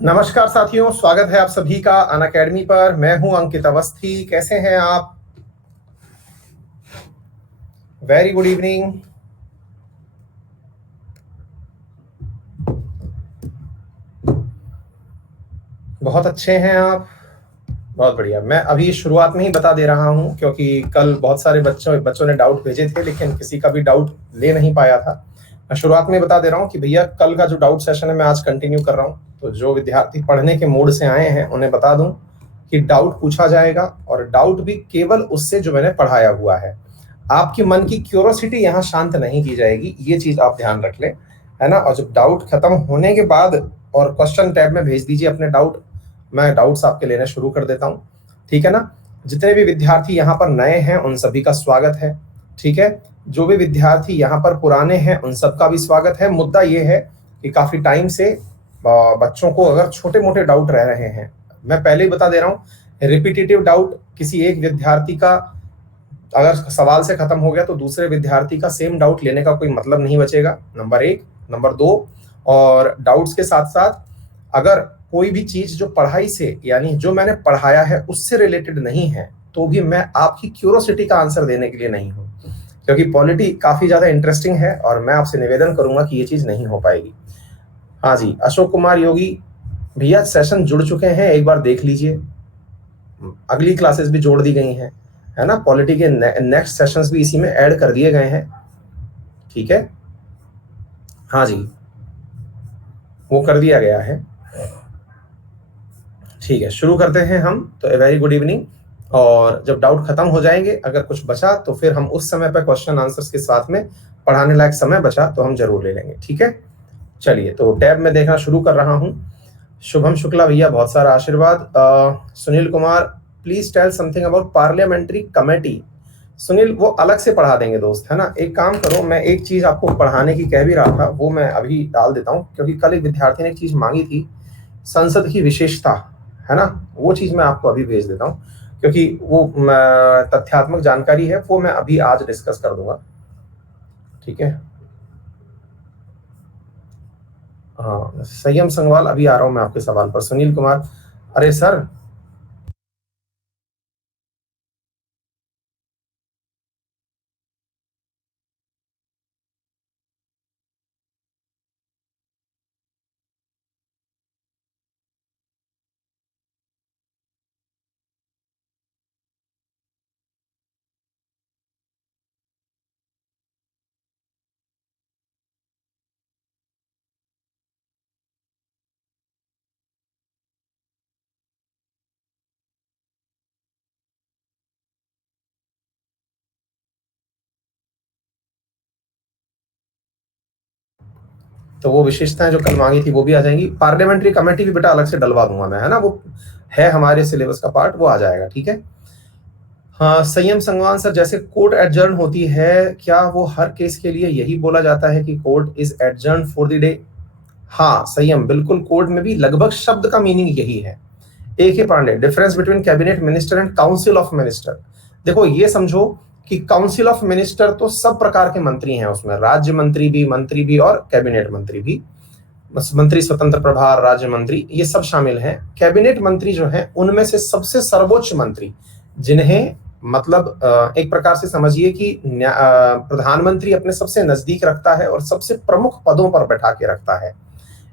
नमस्कार साथियों, स्वागत है आप सभी का अनअकैडमी पर। मैं हूं अंकित अवस्थी। कैसे हैं आप? Very good evening. बहुत अच्छे हैं आप, बहुत बढ़िया। मैं अभी शुरुआत में ही बता दे रहा हूं क्योंकि कल बहुत सारे बच्चों ने डाउट भेजे थे, लेकिन किसी का भी डाउट ले नहीं पाया था। मैं शुरुआत में बता दे रहा हूं कि भैया कल का जो डाउट सेशन है मैं आज कंटिन्यू कर रहा हूं। तो जो विद्यार्थी पढ़ने के मूड से आए हैं उन्हें बता दूं कि डाउट पूछा जाएगा, और डाउट भी केवल उससे जो मैंने पढ़ाया हुआ है। आपकी मन की क्यूरोसिटी यहाँ शांत नहीं की जाएगी, ये चीज आप ध्यान रख लें, है ना। और जब डाउट खत्म होने के बाद और क्वेश्चन टैब में भेज दीजिए अपने डाउट, मैं डाउट्स आपके लेने शुरू कर देता हूँ। ठीक है ना। जितने भी विद्यार्थी यहाँ पर नए हैं उन सभी का स्वागत है। ठीक है। जो भी विद्यार्थी यहाँ पर पुराने हैं उन सबका भी स्वागत है। मुद्दा ये है कि काफी टाइम से बच्चों को अगर छोटे मोटे डाउट रह रहे हैं, मैं पहले ही बता दे रहा हूँ, रिपीटेटिव डाउट किसी एक विद्यार्थी का अगर सवाल से खत्म हो गया तो दूसरे विद्यार्थी का सेम डाउट लेने का कोई मतलब नहीं बचेगा, नंबर एक। नंबर दो, और डाउट्स के साथ साथ अगर कोई भी चीज जो पढ़ाई से यानी जो मैंने पढ़ाया है उससे रिलेटेड नहीं है तो भी मैं आपकी क्यूरोसिटी का आंसर देने के लिए नहीं हूं, क्योंकि पॉलिटी काफी ज्यादा इंटरेस्टिंग है और मैं आपसे निवेदन करूंगा कि ये चीज नहीं हो पाएगी। हाँ जी, अशोक कुमार योगी भैया सेशन जुड़ चुके हैं, एक बार देख लीजिए। अगली क्लासेस भी जोड़ दी गई हैं, है ना। पॉलिटी के नेक्स्ट सेशंस भी इसी में ऐड कर दिए गए हैं। ठीक है, हाँ जी, वो कर दिया गया है। ठीक है, शुरू करते हैं हम। तो वेरी गुड इवनिंग। और जब डाउट खत्म हो जाएंगे, अगर कुछ बचा तो फिर हम उस समय पर क्वेश्चन आंसर्स के साथ में पढ़ाने लायक समय बचा तो हम जरूर ले लेंगे। ठीक है, चलिए तो टैब में देखना शुरू कर रहा हूं। शुभम शुक्ला भैया बहुत सारा आशीर्वाद। Sunil Kumar, please tell something about parliamentary committee. Sunil वो अलग से पढ़ा देंगे दोस्त, है ना। एक काम करो, मैं एक चीज आपको पढ़ाने की कह भी रहा था, वो मैं अभी डाल देता हूँ, क्योंकि कल एक विद्यार्थी ने एक चीज मांगी थी, संसद की विशेषता, है ना। वो चीज मैं आपको अभी भेज देता हूँ, क्योंकि वो तथ्यात्मक जानकारी है, वो मैं अभी आज डिस्कस कर दूंगा। ठीक है, हाँ, संयम संगवाल, अभी आ रहा हूं मैं आपके सवाल पर। सुनील कुमार, अरे सर, तो वो विशेषताएं जो कल मांगी थी वो भी आ जाएंगी। पार्लियामेंट्री कमेटी भी बेटा अलग से डलवा दूंगा मैं, है ना। वो है हमारे सिलेबस का पार्ट, वो आ जाएगा। ठीक है, हाँ। संयम संगवान सर, जैसे कोर्ट एडजर्न होती है, क्या वो हर केस के लिए यही बोला जाता है कि court is adjourn for the day? हाँ संयम, बिल्कुल, कोर्ट में भी लगभग शब्द का मीनिंग यही है। एक ही Pandey, difference between cabinet minister and council of minister. देखो ये समझो कि काउंसिल ऑफ मिनिस्टर तो सब प्रकार के मंत्री हैं, उसमें राज्य मंत्री भी और कैबिनेट मंत्री भी। मंत्री स्वतंत्र प्रभार, राज्य मंत्री, ये सब शामिल हैं। कैबिनेट मंत्री जो हैं उनमें से सबसे सर्वोच्च मंत्री, जिन्हें मतलब एक प्रकार से समझिए कि प्रधानमंत्री अपने सबसे नजदीक रखता है और सबसे प्रमुख पदों पर बैठा के रखता है।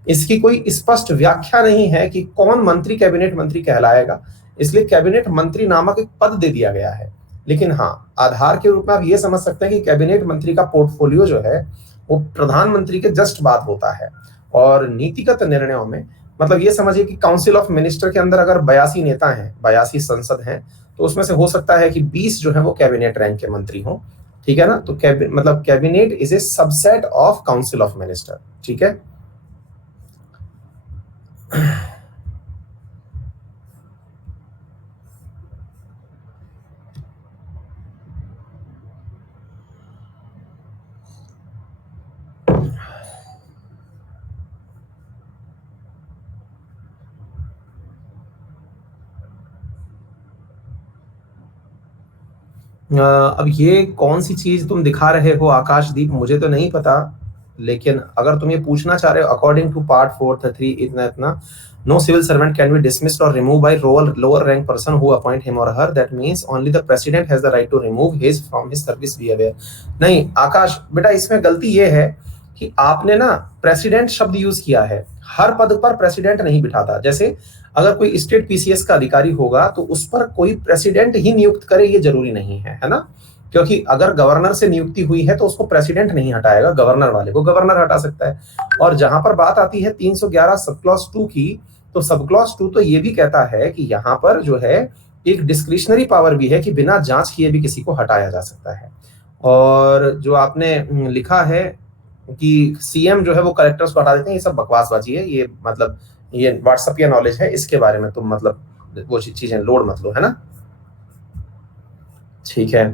इसकी कोई स्पष्ट व्याख्या नहीं है कि कौन मंत्री कैबिनेट मंत्री कहलाएगा, इसलिए कैबिनेट मंत्री नामक एक पद दे दिया गया है। लेकिन हाँ, आधार के रूप में आप ये समझ सकते हैं कि कैबिनेट मंत्री का पोर्टफोलियो जो है वो प्रधानमंत्री के जस्ट बाद होता है। और नीतिगत निर्णयों में मतलब ये समझिए कि काउंसिल ऑफ मिनिस्टर के अंदर अगर 82 नेता हैं, 82 संसद हैं, तो उसमें से हो सकता है कि 20 जो है वो कैबिनेट रैंक के मंत्री हों। ठीक है ना। तो मतलब cabinet is a subset of council of minister. ठीक है, अब ये कौन सी चीज तुम दिखा रहे हो आकाशदीप, मुझे तो नहीं पता, लेकिन अगर तुम ये पूछना चाह रहे हो अकॉर्डिंग टू पार्ट 4 3 इतना इतना, No civil servant can be dismissed or removed by lower rank person who appoint him or her. That means only the president has the right to remove his from his service. Be aware. नहीं आकाश बेटा, इसमें गलती ये है कि आपने ना president शब्द यूज किया है। हर पद पर प्रेसिडेंट नहीं बिठाता। जैसे अगर कोई स्टेट पीसीएस का अधिकारी होगा तो उस पर कोई प्रेसिडेंट ही नियुक्त करे, ये जरूरी नहीं है ना, क्योंकि अगर गवर्नर से नियुक्ति हुई है तो उसको प्रेसिडेंट नहीं हटाएगा, गवर्नर वाले को गवर्नर हटा सकता है। और जहां पर बात आती है 311 सब क्लॉज 2 की, तो सब क्लॉज 2 तो ये भी कहता है कि यहाँ पर जो है एक डिस्क्रिशनरी पावर भी है कि बिना जांच किए भी किसी को हटाया जा सकता है। और जो आपने लिखा है कि सीएम जो है वो कलेक्टर्स को हटा देते हैं, ये सब बकवासबाजी है। ये मतलब ये व्हाट्सएप या नॉलेज है, इसके बारे में तुम मतलब वो चीजें लोड मत लो, है ना। ठीक है,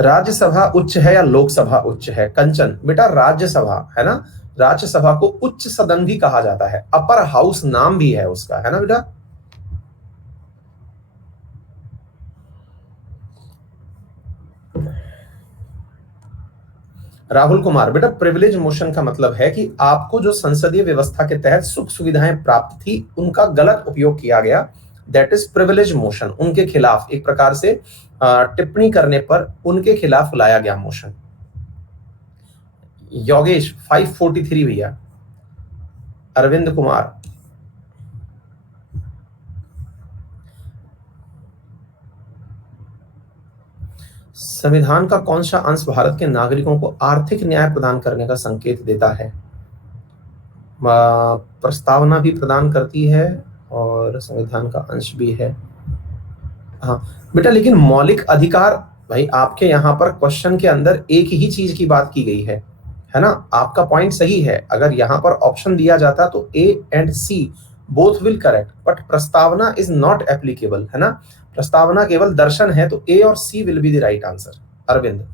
राज्यसभा उच्च है या लोकसभा उच्च है? कंचन बेटा राज्यसभा है ना, राज्यसभा को उच्च सदन भी कहा जाता है, अपर हाउस नाम भी है उसका, है ना बेटा। राहुल कुमार बेटा, प्रिविलेज मोशन का मतलब है कि आपको जो संसदीय व्यवस्था के तहत सुख सुविधाएं प्राप्त थी उनका गलत उपयोग किया गया, दैट इज प्रिविलेज मोशन। उनके खिलाफ एक प्रकार से टिप्पणी करने पर उनके खिलाफ लाया गया मोशन। योगेश 543 भैया। अरविंद कुमार, संविधान का कौन सा अंश भारत के नागरिकों को आर्थिक न्याय प्रदान करने का संकेत देता है? प्रस्तावना भी प्रदान करती है और संविधान का अंश भी है। हाँ बेटा, लेकिन मौलिक अधिकार भाई आपके यहाँ पर क्वेश्चन के अंदर एक ही चीज की बात की गई है ना। आपका पॉइंट सही है, अगर यहाँ पर ऑप्शन दिया जाता तो A and C both will correct, but प्रस्तावना इज नॉट एप्लीकेबल, है ना। प्रस्तावना केवल दर्शन है, तो ए और C will be the right answer. Arvind,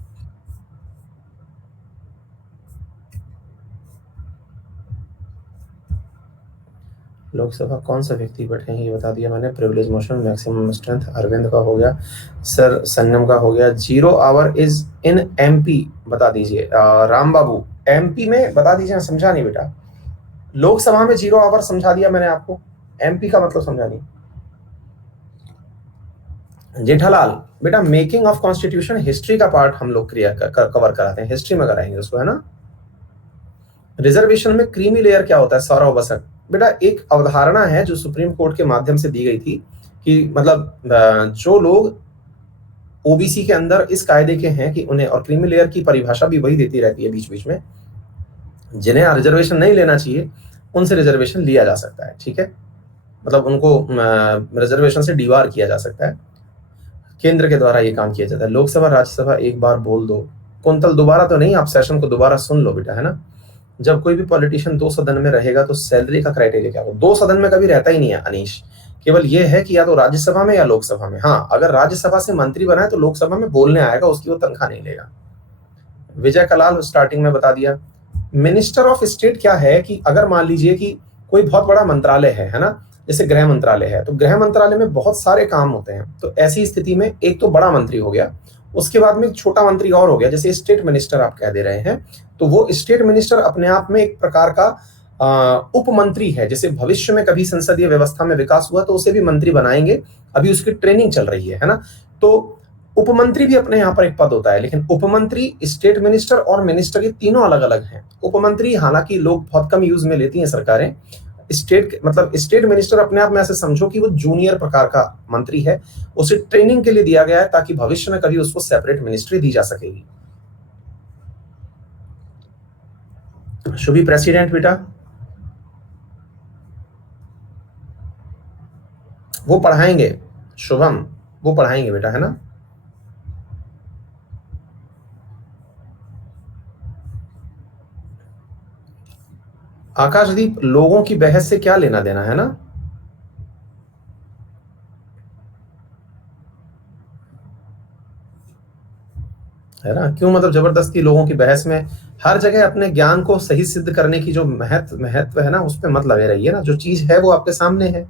Lok Sabha कौन सा व्यक्ति बैठे हैं ये बता दिया मैंने। Privilege motion, maximum strength Arvind का हो गया, सर संयम का हो गया। 0 आवर इज इन एमपी बता दीजिए। राम बाबू एमपी में बता दीजिए, समझा नहीं बेटा। लोकसभा में 0 आवर समझा दिया मैंने आपको, एमपी का मतलब समझा नहीं। जेठालाल बेटा, मेकिंग ऑफ कॉन्स्टिट्यूशन हिस्ट्री का पार्ट हम लोग कवर कराते हैं, हिस्ट्री में कराएंगे उसको, है ना। रिजर्वेशन में क्रीमी लेयर क्या होता है? सौरव बसक बेटा, एक अवधारणा है जो सुप्रीम कोर्ट के माध्यम से दी गई थी कि मतलब जो लोग ओबीसी के अंदर इस कायदे के हैं कि उन्हें, और क्रीमी लेयर की परिभाषा भी वही देती रहती है बीच बीच में, जिन्हें रिजर्वेशन नहीं लेना चाहिए उनसे रिजर्वेशन लिया जा सकता है, ठीक है। मतलब उनको रिजर्वेशन से डिवार किया जा सकता है, केंद्र के द्वारा ये काम किया जाता है। लोकसभा राज्यसभा एक बार बोल दो। कुंतल दोबारा तो नहीं, आप सेशन को दोबारा सुन लो बेटा, है ना। जब कोई भी पॉलिटिशियन 2 सदन में रहेगा तो सैलरी का क्राइटेरिया क्या होगा? 2 सदन में कभी रहता ही नहीं है अनीश, केवल ये है कि या तो राज्यसभा में या लोकसभा में। हाँ, अगर राज्यसभा से मंत्री बना है तो लोकसभा में बोलने आएगा, उसकी वो तनख्वाह नहीं लेगा। विजय कलाल स्टार्टिंग में बता दिया। मिनिस्टर ऑफ स्टेट क्या है कि अगर मान लीजिए कि कोई बहुत बड़ा मंत्रालय है ना, जैसे गृह मंत्रालय है, तो गृह मंत्रालय में बहुत सारे काम होते हैं, तो ऐसी स्थिति में एक तो बड़ा मंत्री हो गया, उसके बाद में एक छोटा मंत्री और हो गया, जैसे स्टेट मिनिस्टर आप कह दे रहे हैं, तो वो स्टेट मिनिस्टर अपने आप में एक प्रकार का उप मंत्री है। जैसे भविष्य में कभी संसदीय व्यवस्था में विकास हुआ तो उसे भी मंत्री बनाएंगे, अभी उसकी ट्रेनिंग चल रही है ना। तो उपमंत्री भी अपने यहाँ पर एक पद होता है, लेकिन उपमंत्री, स्टेट मिनिस्टर और मिनिस्टर, ये तीनों अलग अलग हैं। उपमंत्री हालांकि लोग बहुत कम यूज में लेती हैं सरकारें। स्टेट मतलब स्टेट मिनिस्टर अपने आप में ऐसे समझो कि वो जूनियर प्रकार का मंत्री है, उसे ट्रेनिंग के लिए दिया गया है ताकि भविष्य में कभी उसको सेपरेट मिनिस्ट्री दी जा सकेगी। शुभी प्रेसिडेंट बेटा, वो पढ़ाएंगे, शुभम वो पढ़ाएंगे बेटा, है ना। आकाशदीप, लोगों की बहस से क्या लेना देना, है ना। है ना, क्यों मतलब जबरदस्ती लोगों की बहस में। हर जगह अपने ज्ञान को सही सिद्ध करने की जो महत्व है ना, उस पर मत लगे रहिए ना। जो चीज है वो आपके सामने है।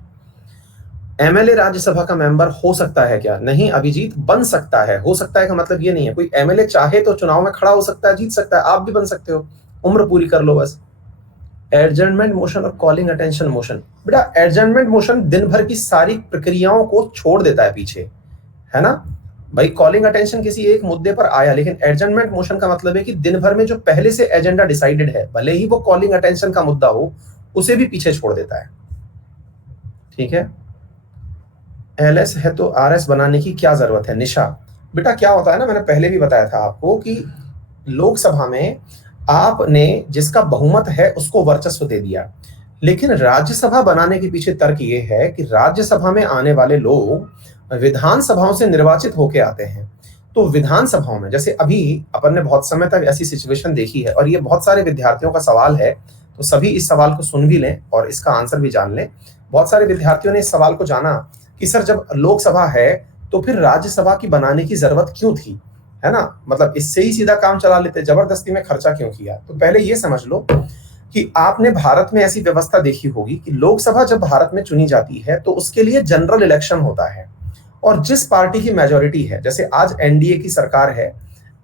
एमएलए राज्यसभा का मेंबर हो सकता है क्या? नहीं अभिजीत, बन सकता है। हो सकता है का मतलब ये नहीं है कोई एमएलए चाहे तो चुनाव में खड़ा हो सकता है, जीत सकता है, आप भी बन सकते हो, उम्र पूरी कर लो बस। एडजर्नमेंट मोशन और कॉलिंग अटेंशन मोशन। बेटा एडजर्नमेंट मोशन दिन भर की सारी प्रक्रियाओं को छोड़ देता है पीछे, है ना भाई। कॉलिंग अटेंशन किसी एक मुद्दे पर आया, लेकिन एडजर्नमेंट मोशन का मतलब है कि दिन भर में जो पहले से एजेंडा डिसाइडेड है, भले ही वो कॉलिंग अटेंशन का मुद्दा हो, उसे भी पीछे छोड़ देता है। ठीक है, एलएस है तो आरएस बनाने की क्या जरूरत है? निशा बेटा क्या होता है ना, मैंने पहले भी बताया था आपको कि लोकसभा में आपने जिसका बहुमत है उसको वर्चस्व दे दिया, लेकिन राज्यसभा बनाने के पीछे तर्क ये है कि राज्यसभा में आने वाले लोग विधानसभाओं से निर्वाचित होके आते हैं। तो विधानसभाओं में जैसे अभी अपन ने बहुत समय तक ऐसी सिचुएशन देखी है, और ये बहुत सारे विद्यार्थियों का सवाल है, तो सभी इस सवाल को सुन भी लें और इसका आंसर भी जान लें। बहुत सारे विद्यार्थियों ने इस सवाल को जाना कि सर जब लोकसभा है तो फिर राज्यसभा की बनाने की जरूरत क्यों थी, है ना, मतलब इससे ही सीधा काम चला लेते, जबरदस्ती में खर्चा क्यों किया। तो पहले ये समझ लो कि आपने भारत में ऐसी व्यवस्था देखी होगी कि लोकसभा जब भारत में चुनी जाती है तो उसके लिए जनरल इलेक्शन होता है, और जिस पार्टी की मेजोरिटी है, जैसे आज एनडीए की सरकार है,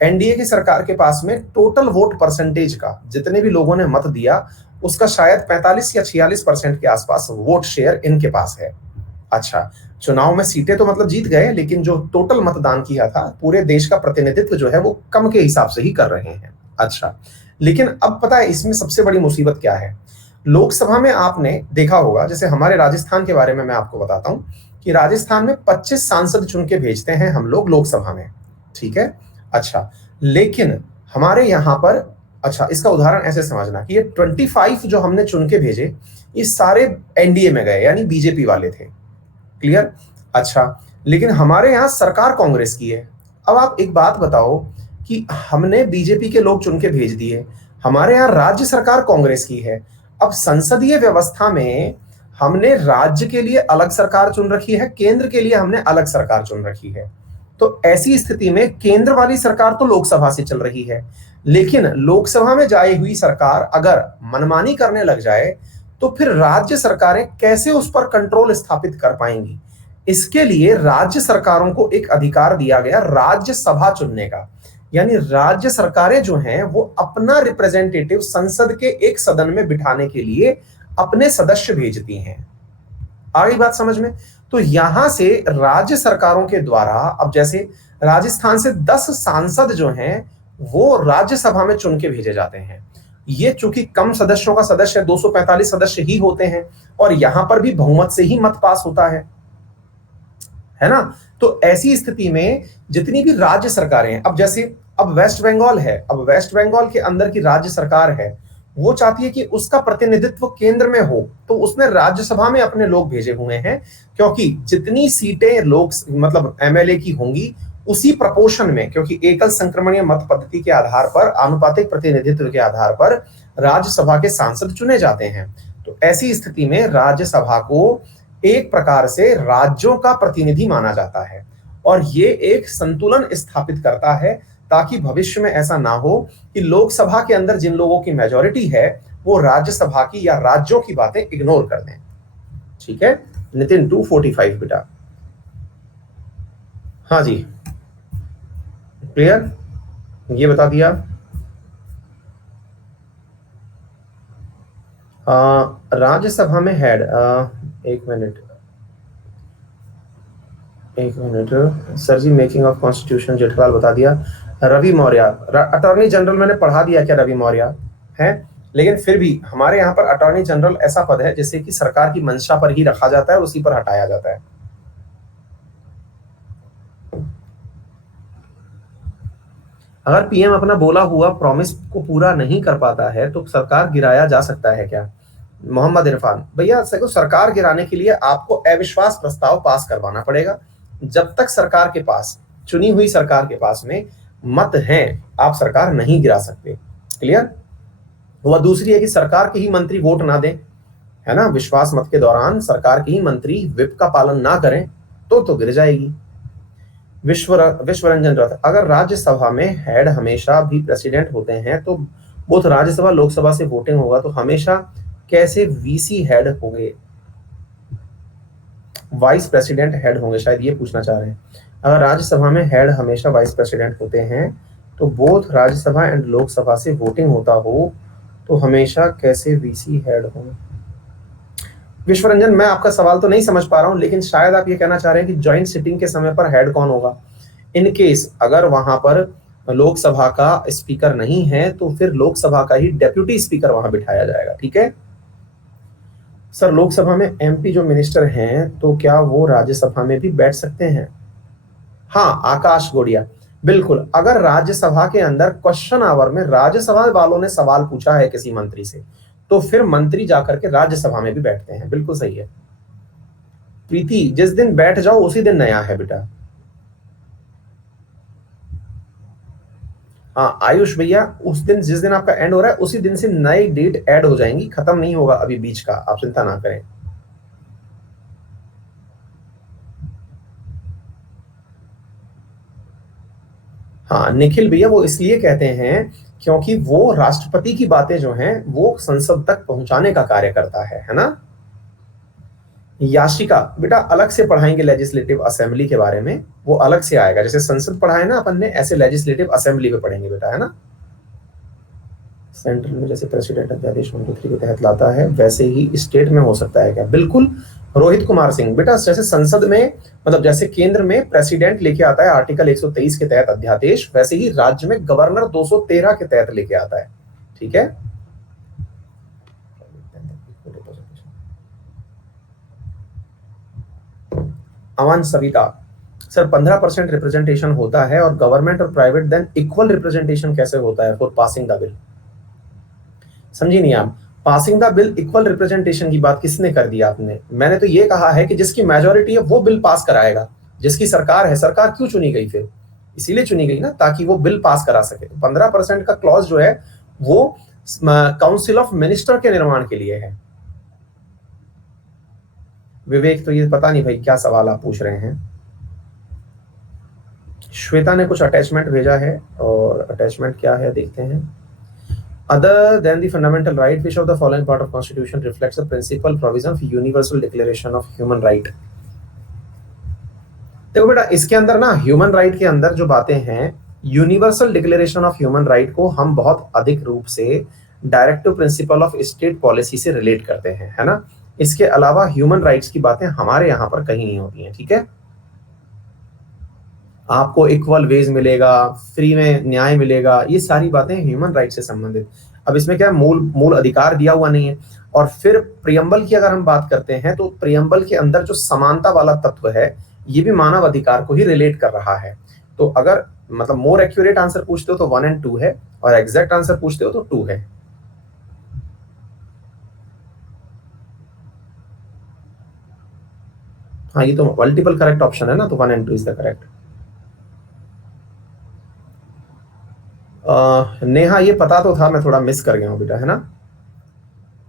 एनडीए की सरकार के पास में टोटल वोट परसेंटेज का, जितने भी लोगों ने मत दिया उसका शायद 45 या 46% के आसपास वोट शेयर इनके पास है। अच्छा, चुनाव में सीटें तो मतलब जीत गए, लेकिन जो टोटल मतदान किया था, पूरे देश का प्रतिनिधित्व जो है वो कम के हिसाब से ही कर रहे हैं। अच्छा, लेकिन अब पता है इसमें सबसे बड़ी मुसीबत क्या है? लोकसभा में आपने देखा होगा, जैसे हमारे राजस्थान के बारे में मैं आपको बताता हूं कि राजस्थान में 25 सांसद चुन के भेजते हैं हम लोग लोकसभा में, ठीक है। अच्छा, लेकिन हमारे यहाँ पर, अच्छा इसका उदाहरण ऐसे समझना कि ये 25 जो हमने चुन के भेजे, ये सारे एनडीए में गए, यानी बीजेपी वाले थे। क्लियर? अच्छा, लेकिन हमारे यहाँ सरकार कांग्रेस की है। अब आप एक बात बताओ कि हमने बीजेपी के लोग चुन के भेज दिए, हमारे यहाँ राज्य सरकार कांग्रेस की है। अब संसदीय व्यवस्था में हमने राज्य के लिए अलग सरकार चुन रखी है, केंद्र के लिए हमने अलग सरकार चुन रखी है। तो ऐसी स्थिति में केंद्र वाली सरकार तो लोकसभा से चल रही है, लेकिन लोकसभा में जाई हुई सरकार अगर मनमानी करने लग जाए तो फिर राज्य सरकारें कैसे उस पर कंट्रोल स्थापित कर पाएंगी? इसके लिए राज्य सरकारों को एक अधिकार दिया गया राज्यसभा चुनने का, यानी राज्य सरकारें जो हैं वो अपना रिप्रेजेंटेटिव संसद के एक सदन में बिठाने के लिए अपने सदस्य भेजती हैं। आ गई बात समझ में? तो यहां से राज्य सरकारों के द्वारा, अब जैसे राजस्थान से 10 सांसद जो हैं वो राज्यसभा में चुन के भेजे जाते हैं। ये चूंकि कम सदस्यों का सदस्य 245 सदस्य ही होते हैं, और यहां पर भी बहुमत से ही मत पास होता है ना। तो ऐसी स्थिति में जितनी भी राज्य सरकारें हैं, अब जैसे अब वेस्ट बंगाल है, अब वेस्ट बंगाल के अंदर की राज्य सरकार है, वो चाहती है कि उसका प्रतिनिधित्व केंद्र में हो, तो उसने राज्यसभा में अपने लोग भेजे हुए हैं, क्योंकि जितनी सीटें लोग मतलब एमएलए की होंगी उसी प्रपोर्शन में, क्योंकि एकल संक्रमणीय मत पद्धति के आधार पर, आनुपातिक प्रतिनिधित्व के आधार पर राज्यसभा के सांसद चुने जाते हैं। तो ऐसी स्थिति में राज्यसभा को एक प्रकार से राज्यों का प्रतिनिधि माना जाता है, और ये एक संतुलन स्थापित करता है ताकि भविष्य में ऐसा ना हो कि लोकसभा के अंदर जिन लोगों की मेजॉरिटी है वो राज्यसभा की या राज्यों की बातें इग्नोर कर दें। ठीक है नितिन, 245 बेटा। हाँ जी, क्लियर, ये बता दिया। राज्यसभा में हेड, एक minute sir ji, making of constitution Jethalal बता दिया। रवि मौर्य, अटॉर्नी जनरल मैंने पढ़ा दिया क्या रवि मौर्य है, लेकिन फिर भी हमारे यहाँ पर अटॉर्नी जनरल ऐसा पद है जिसे कि सरकार की मंशा पर ही रखा जाता है, उसी पर हटाया जाता है। अगर पीएम अपना बोला हुआ प्रॉमिस को पूरा नहीं कर पाता है तो सरकार गिराया जा सकता है क्या? मोहम्मद इरफान, भैया सरकार गिराने के लिए आपको अविश्वास प्रस्ताव पास करवाना पड़ेगा। जब तक सरकार के पास, चुनी हुई सरकार के पास में मत हैं, आप सरकार नहीं गिरा सकते। क्लियर? वह दूसरी है कि सरकार के ही मंत्री वोट ना दें, है ना, विश्वास मत के दौरान सरकार के ही मंत्री व्हिप का पालन ना करें तो गिर जाएगी। विश्वरंजन रथ, अगर राज्यसभा में हेड हमेशा भी प्रेसिडेंट होते हैं तो बोथ राज्यसभा लोकसभा से वोटिंग होगा, तो हमेशा कैसे वीसी हेड होंगे, वाइस प्रेसिडेंट हेड होंगे, शायद ये पूछना चाह रहे हैं। अगर राज्यसभा में हेड हमेशा वाइस प्रेसिडेंट होते हैं तो बोथ राज्यसभा एंड लोकसभा से वोटिंग होता हो तो हमेशा कैसे वीसी हेड हो? विश्वरंजन, मैं आपका सवाल तो नहीं समझ पा रहा हूं, लेकिन शायद आप ये कहना चाह रहे हैं कि ज्वाइंट सिटिंग के समय पर हेड कौन होगा। इन केस अगर वहां पर लोकसभा का स्पीकर नहीं है तो फिर लोकसभा का ही डेप्यूटी स्पीकर वहां बिठाया जाएगा। ठीक है सर, लोकसभा में एमपी जो मिनिस्टर हैं तो क्या वो राज्यसभा में भी बैठ सकते हैं? हाँ, आकाश गोड़िया, बिल्कुल। अगर राज्यसभा के अंदर क्वेश्चन आवर में राज्यसभा वालों ने सवाल पूछा है किसी मंत्री से, तो फिर मंत्री जाकर के राज्यसभा में भी बैठते हैं। बिल्कुल सही है प्रीति, जिस दिन बैठ जाओ उसी दिन नया है बेटा। हाँ आयुष भैया, उस दिन जिस दिन आपका एंड हो रहा है उसी दिन से नई डेट ऐड हो जाएंगी, खत्म नहीं होगा अभी बीच का, आप चिंता ना करें। हाँ निखिल भैया, वो इसलिए कहते हैं क्योंकि वो राष्ट्रपति की बातें जो हैं वो संसद तक पहुंचाने का कार्य करता है ना। याशिका बेटा, अलग से पढ़ाएंगे लेजिस्लेटिव असेंबली के बारे में, वो अलग से आएगा। जैसे संसद पढ़ाए ना अपन ने, ऐसे लेजिस्लेटिव असेंबली पे पढ़ेंगे बेटा, है ना। सेंट्रल में जैसे प्रेसिडेंट अध्यादेश 123 के तहत लाता है, वैसे ही स्टेट में हो सकता है क्या? बिल्कुल रोहित कुमार सिंह बेटा, जैसे संसद में मतलब जैसे केंद्र में प्रेसिडेंट लेके आता है आर्टिकल 123 के तहत अध्यादेश, वैसे ही राज्य में गवर्नर 213 के तहत लेके आता है। ठीक है अमन सविता, सर 15% रिप्रेजेंटेशन होता है और गवर्नमेंट और प्राइवेट देन इक्वल रिप्रेजेंटेशन कैसे होता है फॉर पासिंग द बिल? समझी नहीं आप। Passing the bill equal representation की बात किसने कर दी आपने? मैंने तो ये कहा है कि जिसकी मेजोरिटी है वो बिल पास कराएगा। जिसकी सरकार है, सरकार क्यों चुनी गई फिर? इसीलिए चुनी गई ना, ताकि वो बिल पास करा सके। 15% का क्लॉज जो है वो काउंसिल ऑफ मिनिस्टर के निर्माण के लिए है। विवेक, तो ये पता नहीं भाई क्या सवाल आप पूछ रहे हैं। श्वेता ने कुछ अटैचमेंट भेजा है, और अटैचमेंट क्या है देखते हैं। Other than the fundamental right, which of the following part of Constitution reflects the principal provision of Universal Declaration of Human Right? देखो बेटा, इसके अंदर ना ह्यूमन राइट के अंदर जो बातें हैं, universal declaration of human right को हम बहुत अधिक रूप से directive principle of state policy से रिलेट करते हैं, है ना। इसके अलावा ह्यूमन राइट्स की बातें हमारे यहाँ पर कहीं नहीं होती हैं। ठीक है, आपको इक्वल वेज मिलेगा, फ्री में न्याय मिलेगा, ये सारी बातें ह्यूमन राइट से संबंधित। अब इसमें क्या है, मूल अधिकार दिया हुआ नहीं है। और फिर प्रियम्बल की अगर हम बात करते हैं तो प्रियम्बल के अंदर जो समानता वाला तत्व है, ये भी मानव अधिकार को ही रिलेट कर रहा है। तो अगर मतलब मोर एक्यूरेट आंसर पूछते हो तो 1 और 2 है, और एग्जैक्ट आंसर पूछते हो तो 2 है। हाँ, ये तो मल्टीपल करेक्ट ऑप्शन है ना, तो 1 और 2 इज द करेक्ट। नेहा, ये पता तो था, मैं थोड़ा मिस कर गया हूँ बेटा, है ना।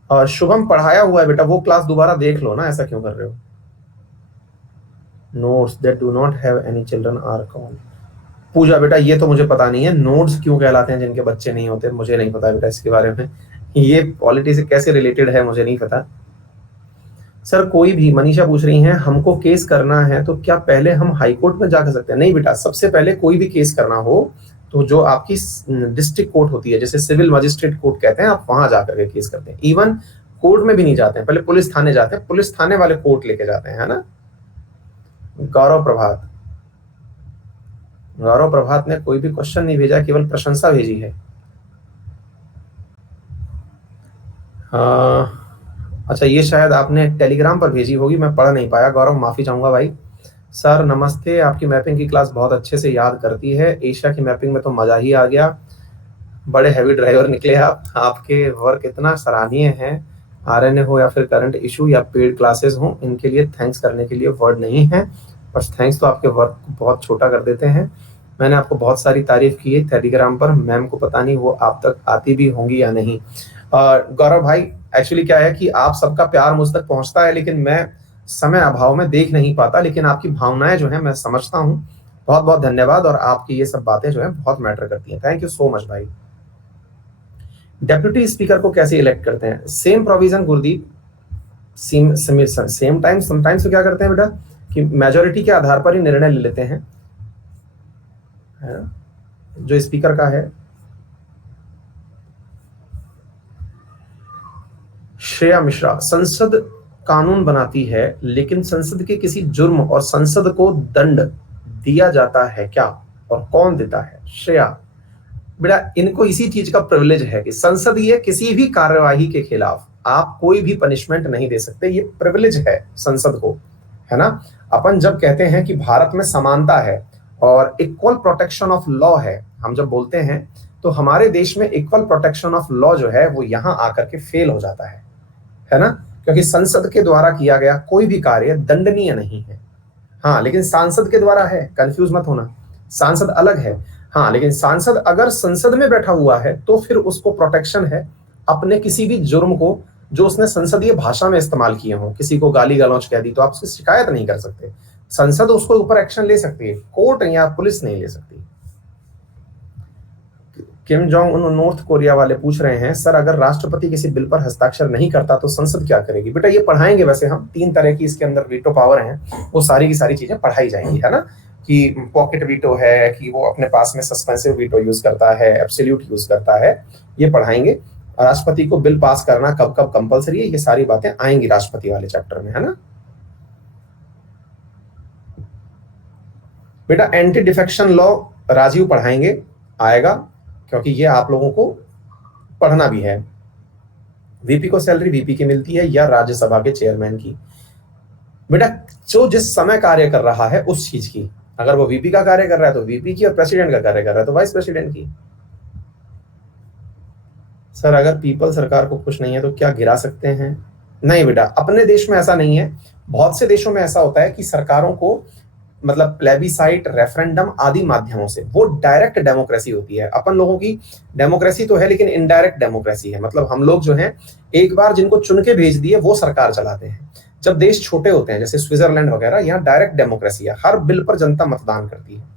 और शुभम पढ़ाया हुआ है बेटा, वो क्लास दोबारा देख लो ना, ऐसा क्यों कर रहे हो। Notes that do not have any children are called. Pooja बेटा, ये तो मुझे पता नहीं है, नोट्स क्यों कहलाते हैं जिनके बच्चे नहीं होते, मुझे नहीं पता बेटा इसके बारे में। ये पॉलिटी से कैसे रिलेटेड है मुझे नहीं पता। सर कोई भी, मनीषा पूछ रही हैं हमको केस करना है तो क्या पहले हम हाई कोर्ट में जाकर सकते हैं? नहीं बेटा, सबसे पहले कोई भी केस करना हो तो जो आपकी डिस्ट्रिक्ट कोर्ट होती है, जैसे सिविल मजिस्ट्रेट कोर्ट कहते हैं, आप वहां जाकर के केस करते हैं। इवन कोर्ट में भी नहीं जाते हैं, पहले पुलिस थाने जाते हैं, पुलिस थाने वाले कोर्ट लेके जाते हैं, है ना। गौरव प्रभात, गौरव प्रभात ने कोई भी क्वेश्चन नहीं भेजा, केवल प्रशंसा भेजी है। अच्छा, ये शायद आपने टेलीग्राम पर भेजी होगी, मैं पढ़ नहीं पाया। गौरव, माफी चाहूंगा भाई। सर नमस्ते, आपकी मैपिंग की क्लास बहुत अच्छे से याद करती है। एशिया की मैपिंग में तो मजा ही आ गया, बड़े हैवी ड्राइवर निकले आप। आपके वर्क इतना सराहनीय है, आरएनए हो या फिर करंट इशू या पेड क्लासेस हो, इनके लिए थैंक्स करने के लिए वर्ड नहीं है। बस थैंक्स तो आपके वर्क को बहुत छोटा कर देते हैं। मैंने आपको बहुत सारी तारीफ की है टेलीग्राम पर, मैम को पता नहीं वो आप तक आती भी होंगी या नहीं। गौरव भाई, एक्चुअली क्या है कि आप सबका प्यार मुझ तक पहुंचता है, लेकिन मैं समय अभाव में देख नहीं पाता, लेकिन आपकी भावनाएं जो है मैं समझता हूँ। बहुत बहुत धन्यवाद, और आपकी ये सब बातें जो है बहुत मैटर करती हैं। थैंक यू सो मच भाई। डेप्यूटी स्पीकर को कैसे इलेक्ट करते हैं? Same provision Gurdeep, same time. Sometimes तो क्या करते हैं बेटा कि मेजोरिटी के आधार पर ही निर्णय ले लेते हैं, है ना, जो स्पीकर का है। श्रेया मिश्रा, संसद कानून बनाती है लेकिन संसद के किसी जुर्म और संसद को दंड दिया जाता है क्या, और कौन देता है? श्रेया बेटा, इनको इसी चीज का प्रिविलेज है कि संसदीय किसी भी कार्यवाही के खिलाफ आप कोई भी पनिशमेंट नहीं दे सकते, ये प्रिविलेज है संसद को, है ना। अपन जब कहते हैं कि भारत में समानता है और इक्वल प्रोटेक्शन ऑफ लॉ है, हम जब बोलते हैं तो हमारे देश में इक्वल प्रोटेक्शन ऑफ लॉ जो है वो यहां आकर के फेल हो जाता है ना, क्योंकि संसद के द्वारा किया गया कोई भी कार्य दंडनीय नहीं है। हाँ, लेकिन सांसद के द्वारा है, कंफ्यूज मत होना, सांसद अलग है। हाँ, लेकिन सांसद अगर संसद में बैठा हुआ है तो फिर उसको प्रोटेक्शन है अपने किसी भी जुर्म को जो उसने संसदीय भाषा में इस्तेमाल किए हो। किसी को गाली गलौज कह दी तो आप उसकी शिकायत नहीं कर सकते, संसद उसको ऊपर एक्शन ले सकती है, कोर्ट या पुलिस नहीं ले सकती। Kim Jong Un north Korea वाले पूछ रहे हैं, सर अगर राष्ट्रपति किसी बिल पर हस्ताक्षर नहीं करता तो संसद क्या करेगी? बेटा ये पढ़ाएंगे, वैसे हम 3 तरह की इसके अंदर वीटो पावर हैं, वो सारी की सारी चीजें पढ़ाई जाएंगी, है ना, कि पॉकेट वीटो है, कि वो अपने पास में सस्पेंसिव वीटो यूज करता है, एब्सोल्यूट यूज करता है, ये पढ़ाएंगे। राष्ट्रपति को बिल पास करना कब कब कंपलसरी है, ये सारी बातें आएंगी राष्ट्रपति वाले चैप्टर में, है ना। बेटा एंटी डिफेक्शन लॉ राजीव पढ़ाएंगे, आएगा, क्योंकि ये आप लोगों को पढ़ना भी है। वीपी को सैलरी वीपी की मिलती है या राज्यसभा के चेयरमैन की? बेटा जो जिस समय कार्य कर रहा है उस चीज की, अगर वो वीपी का कार्य कर रहा है तो वीपी की, और प्रेसिडेंट का कार्य कर रहा है तो वाइस प्रेसिडेंट की। सर अगर पीपल सरकार को खुश नहीं है तो क्या गिरा सकते हैं? नहीं बेटा, अपने देश में ऐसा नहीं है, बहुत से देशों में ऐसा होता है कि सरकारों को मतलब प्लेबिसाइट, रेफरेंडम आदि माध्यमों से, वो डायरेक्ट डेमोक्रेसी होती है। अपन लोगों की डेमोक्रेसी तो है लेकिन इनडायरेक्ट डेमोक्रेसी है, मतलब हम लोग जो हैं एक बार जिनको चुन के भेज दिए वो सरकार चलाते हैं। जब देश छोटे होते हैं जैसे स्विट्जरलैंड वगैरह, यहाँ डायरेक्ट डेमोक्रेसी है, हर बिल पर जनता मतदान करती है।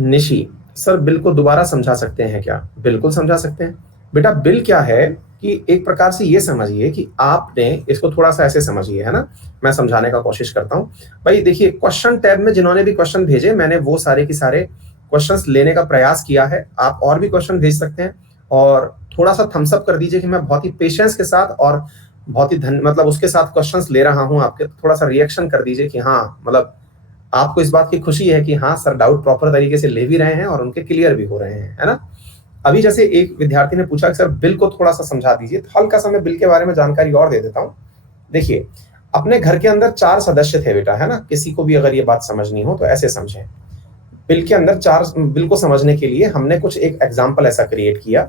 निशी, सर बिल को दोबारा समझा सकते हैं क्या? बिल्कुल समझा सकते हैं बेटा। बिल क्या है कि एक प्रकार से ये समझिए कि आपने इसको थोड़ा सा ऐसे समझिए, है ना, मैं समझाने का कोशिश करता हूं। भाई देखिए, क्वेश्चन टैब में जिन्होंने भी क्वेश्चन भेजे मैंने वो सारे के सारे क्वेश्चंस लेने का प्रयास किया है। आप और भी क्वेश्चन भेज सकते हैं, और थोड़ा सा थम्स अप कर दीजिए कि मैं बहुत ही पेशेंस के साथ और बहुत ही मतलब उसके साथ क्वेश्चंस ले रहा हूं आपके। थोड़ा सा रिएक्शन कर दीजिए कि हाँ, मतलब आपको इस बात की खुशी है कि हाँ सर डाउट प्रॉपर तरीके से ले भी रहे हैं और उनके क्लियर भी हो रहे हैं, है ना। अभी जैसे एक विद्यार्थी ने पूछा कि सर बिल को थोड़ा सा समझा दीजिए, तो हल्का सा मैं बिल के बारे में जानकारी और दे देता हूँ। देखिए, अपने घर के अंदर 4 सदस्य थे बेटा, है ना, किसी को भी अगर ये बात समझनी हो तो ऐसे समझें। बिल के अंदर 4 बिल को समझने के लिए हमने कुछ एक एग्जाम्पल ऐसा क्रिएट किया।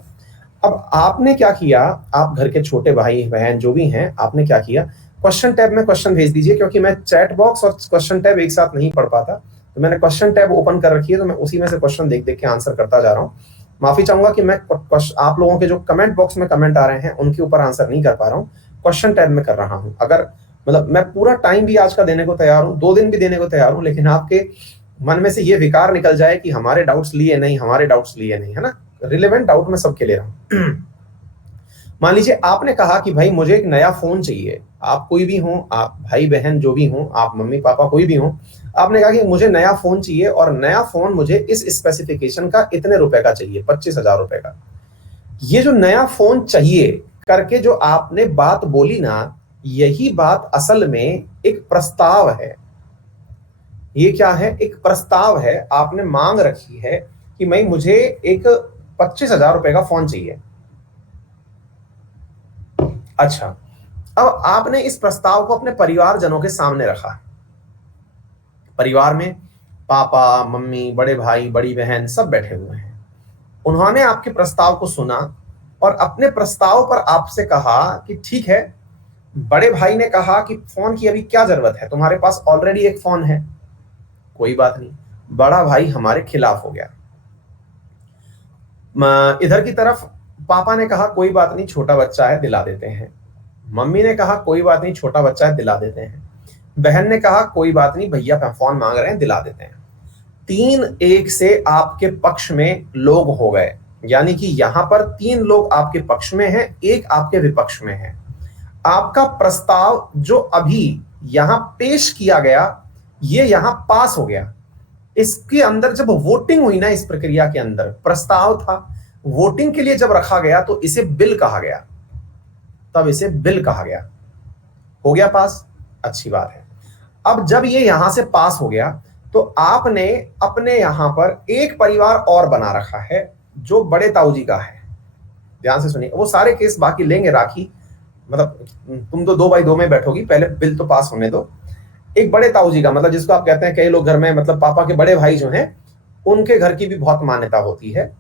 अब आपने क्या किया, आप घर के छोटे भाई बहन जो भी हैं, आपने क्या किया, क्वेश्चन टैब में क्वेश्चन भेज दीजिए, क्योंकि मैं चैट बॉक्स और क्वेश्चन टैब एक साथ नहीं पढ़ पाता, तो मैंने क्वेश्चन टैब ओपन कर रखी है, तो मैं उसी में से क्वेश्चन देख देख के आंसर करता जा रहा हूँ। माफी चाहूंगा कि मैं आप लोगों के जो कमेंट बॉक्स में कमेंट आ रहे हैं उनके ऊपर आंसर नहीं कर पा रहा हूँ, क्वेश्चन टैब में कर रहा हूँ। अगर मतलब मैं पूरा टाइम भी आज का देने को तैयार हूँ, 2 दिन भी देने को तैयार हूँ, लेकिन आपके मन में से ये विकार निकल जाए कि हमारे डाउट्स लिए नहीं, हमारे डाउट्स लिए नहीं, है ना। रिलेवेंट डाउट मैं सबके ले रहा हूँ। मान लीजिए आपने कहा कि भाई मुझे एक नया फोन चाहिए, आप कोई भी हो, आप भाई बहन जो भी हो, आप मम्मी पापा कोई भी हो, आपने कहा कि मुझे नया फोन चाहिए और नया फोन मुझे इस स्पेसिफिकेशन का इतने रुपए का चाहिए, 25,000 रुपए का। ये जो नया फोन चाहिए करके जो आपने बात बोली ना, यही बात असल में एक प्रस्ताव है। ये क्या है? एक प्रस्ताव है। आपने मांग रखी है कि भाई मुझे एक 25,000 रुपए का फोन चाहिए। अच्छा, अब आपने इस प्रस्ताव को अपने परिवारजनों के सामने रखा। परिवार में पापा, मम्मी, बड़े भाई, बड़ी बहन सब बैठे हुए हैं। उन्होंने आपके प्रस्ताव को सुना और अपने प्रस्ताव पर आपसे कहा कि ठीक है, बड़े भाई ने कहा कि फोन की अभी क्या जरूरत है, तुम्हारे पास ऑलरेडी एक फोन है, कोई बात नहीं। बड़ा भाई हमारे खिलाफ हो गया। इधर की तरफ पापा ने कहा कोई बात नहीं, छोटा बच्चा है, दिला देते हैं। मम्मी ने कहा कोई बात नहीं, छोटा बच्चा है, दिला देते हैं। बहन ने कहा कोई बात नहीं, भैया फोन मांग रहे हैं, दिला देते हैं। 3 एक से आपके पक्ष में लोग हो गए, यानी कि यहां पर 3 लोग आपके पक्ष में हैं, एक आपके विपक्ष में है। आपका प्रस्ताव जो अभी यहां पेश किया गया, ये यहां पास हो गया। इसके अंदर जब वोटिंग हुई ना, इस प्रक्रिया के अंदर प्रस्ताव था, वोटिंग के लिए जब रखा गया तो इसे बिल कहा गया, तब इसे बिल कहा गया। हो गया पास, अच्छी बात है। अब जब ये यहां से पास हो गया तो आपने अपने यहां पर एक परिवार और बना रखा है जो बड़े ताऊ जी का है। ध्यान से सुनिए, वो सारे केस बाकी लेंगे राखी, मतलब तुम तो 2x2 में बैठोगी, पहले बिल तो पास होने दो। एक बड़े ताऊ जी का मतलब जिसको आप कहते हैं, कई लोग घर में मतलब पापा के बड़े भाई जो हैं उनके घर की भी बहुत मान्यता होती है,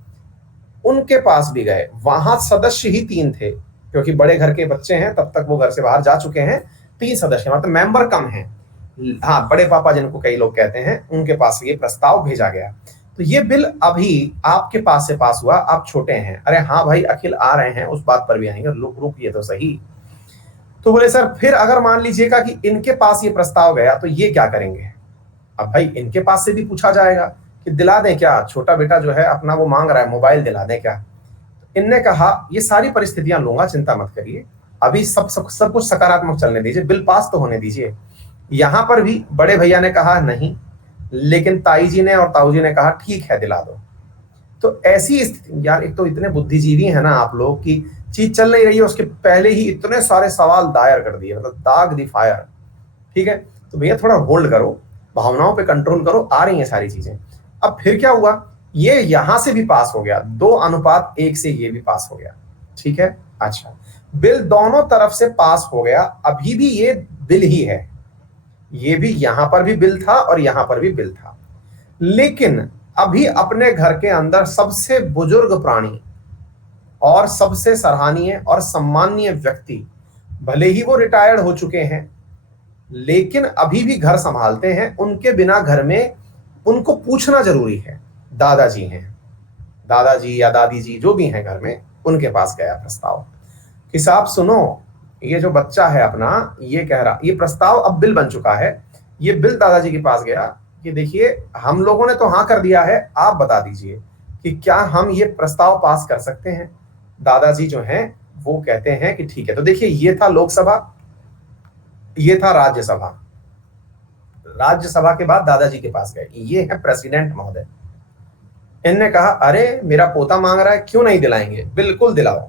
उनके पास भी गए। वहां सदस्य ही 3 थे, क्योंकि बड़े घर के बच्चे हैं, तब तक वो घर से बाहर जा चुके हैं। 3 सदस्य मतलब मेंबर कम हैं। हाँ, बड़े पापा जिनको कई लोग कहते हैं, उनके पास ये प्रस्ताव भेजा गया। तो ये बिल अभी आपके पास से पास हुआ, आप छोटे हैं। अरे हाँ भाई, अखिल आ रहे हैं, उस बात पर भी आएंगे, रुकिए तो सही। तो बोले सर फिर अगर मान लीजिएगा कि इनके पास ये प्रस्ताव गया तो ये क्या करेंगे? अब भाई इनके पास से भी पूछा जाएगा कि दिला दें क्या, छोटा बेटा जो है अपना वो मांग रहा है, मोबाइल दिला दें क्या? इनने कहा ये सारी परिस्थितियां लूंगा, चिंता मत करिए, अभी सब कुछ सकारात्मक चलने दीजिए, बिल पास तो होने दीजिए। यहां पर भी बड़े भैया ने कहा नहीं, लेकिन ताई जी ने और ताऊ जी ने कहा ठीक है दिला दो। तो ऐसी स्थिति, यार एक तो इतने बुद्धिजीवी हैं ना आप लोग की चीज चल नहीं रही है, उसके पहले ही इतने सारे सवाल दायर कर दिए, मतलब दाग दी फायर। ठीक है, तो भैया थोड़ा होल्ड करो, भावनाओं पे कंट्रोल करो, आ रही हैं सारी चीजें। अब फिर क्या हुआ, ये यहां से भी पास हो गया, 2:1 से ये भी पास हो गया। ठीक है, अच्छा, बिल दोनों तरफ से पास हो गया। अभी भी ये बिल ही है, ये भी यहां पर भी बिल था और यहां पर भी बिल था। लेकिन अभी अपने घर के अंदर सबसे बुजुर्ग प्राणी और सबसे सराहनीय और सम्माननीय व्यक्ति, भले ही वो रिटायर्ड हो चुके हैं लेकिन अभी भी घर संभालते हैं, उनके बिना घर में उनको पूछना जरूरी है। दादाजी हैं, दादाजी या दादी जी जो भी हैं घर में, उनके पास गया प्रस्ताव कि साहब सुनो, ये जो बच्चा है अपना, ये कह रहा, ये प्रस्ताव अब बिल बन चुका है, ये बिल दादाजी के पास गया कि देखिए हम लोगों ने तो हाँ कर दिया है, आप बता दीजिए कि क्या हम ये प्रस्ताव पास कर सकते हैं। दादाजी जो हैं वो कहते हैं कि ठीक है। तो देखिए, ये था लोकसभा, ये था राज्यसभा, राज्यसभा के बाद दादाजी के पास गए, ये है प्रेसिडेंट महोदय। इनने कहा अरे मेरा पोता मांग रहा है, क्यों नहीं दिलाएंगे, बिल्कुल दिलाओ।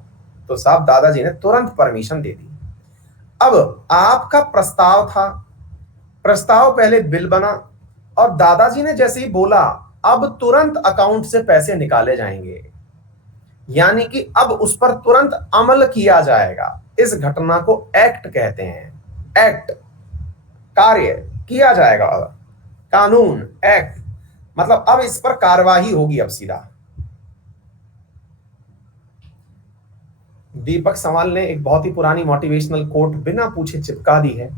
तो साहब दादाजी ने तुरंत परमिशन दे दी। अब आपका प्रस्ताव था, प्रस्ताव पहले बिल बना, और दादाजी ने जैसे ही बोला अब तुरंत अकाउंट से पैसे निकाले जाएंगे, यानी कि अब उस पर तुरंत अमल किया जाएगा। इस घटना को एक्ट कहते हैं, एक्ट, कार्य किया जाएगा, कानून, एक्ट, मतलब अब इस पर कार्यवाही होगी। अब सीधा दीपक सवाल ने एक बहुत ही पुरानी मोटिवेशनल कोट बिना पूछे चिपका दी है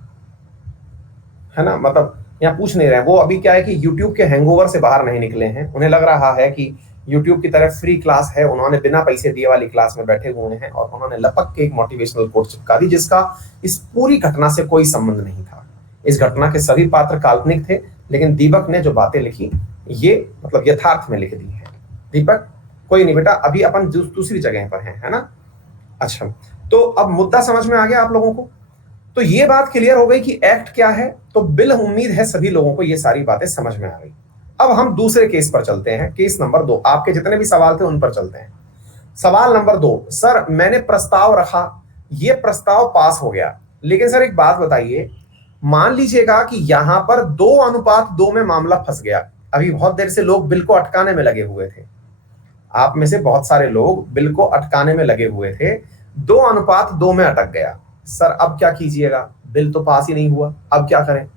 ना, मतलब यहाँ पूछ नहीं रहे हैं वो। अभी क्या है कि YouTube के हैंगओवर से बाहर नहीं निकले हैं, उन्हें लग रहा है कि YouTube की तरह फ्री क्लास है, उन्होंने बिना पैसे दिए वाली क्लास में बैठे हुए हैं और उन्होंने लपक के एक मोटिवेशनल कोट चिपका दी जिसका इस पूरी घटना से कोई संबंध नहीं था। इस घटना के सभी पात्र काल्पनिक थे, लेकिन दीपक ने जो बातें लिखी ये मतलब यथार्थ में लिख दी है। दीपक कोई नहीं बेटा, अभी अपन दूसरी जगह पर है ना। अच्छा, तो अब मुद्दा समझ में आ गया आप लोगों को। तो ये बात क्लियर हो गई कि एक्ट क्या है, तो बिल, उम्मीद है सभी लोगों को ये सारी बातें समझ में आ गई। अब हम दूसरे केस पर चलते हैं, केस नंबर 2। आपके जितने भी सवाल थे उन पर चलते हैं। सवाल नंबर 2, सर मैंने प्रस्ताव रखा, ये प्रस्ताव पास हो गया, लेकिन सर एक बात बताइए, मान लीजिएगा कि यहां पर 2:2 में मामला फंस गया। अभी बहुत देर से लोग बिल को अटकाने में लगे हुए थे, आप में से बहुत सारे लोग बिल को अटकाने में लगे हुए थे, 2:2 में अटक गया। सर अब क्या कीजिएगा, बिल तो पास ही नहीं हुआ, अब क्या करें?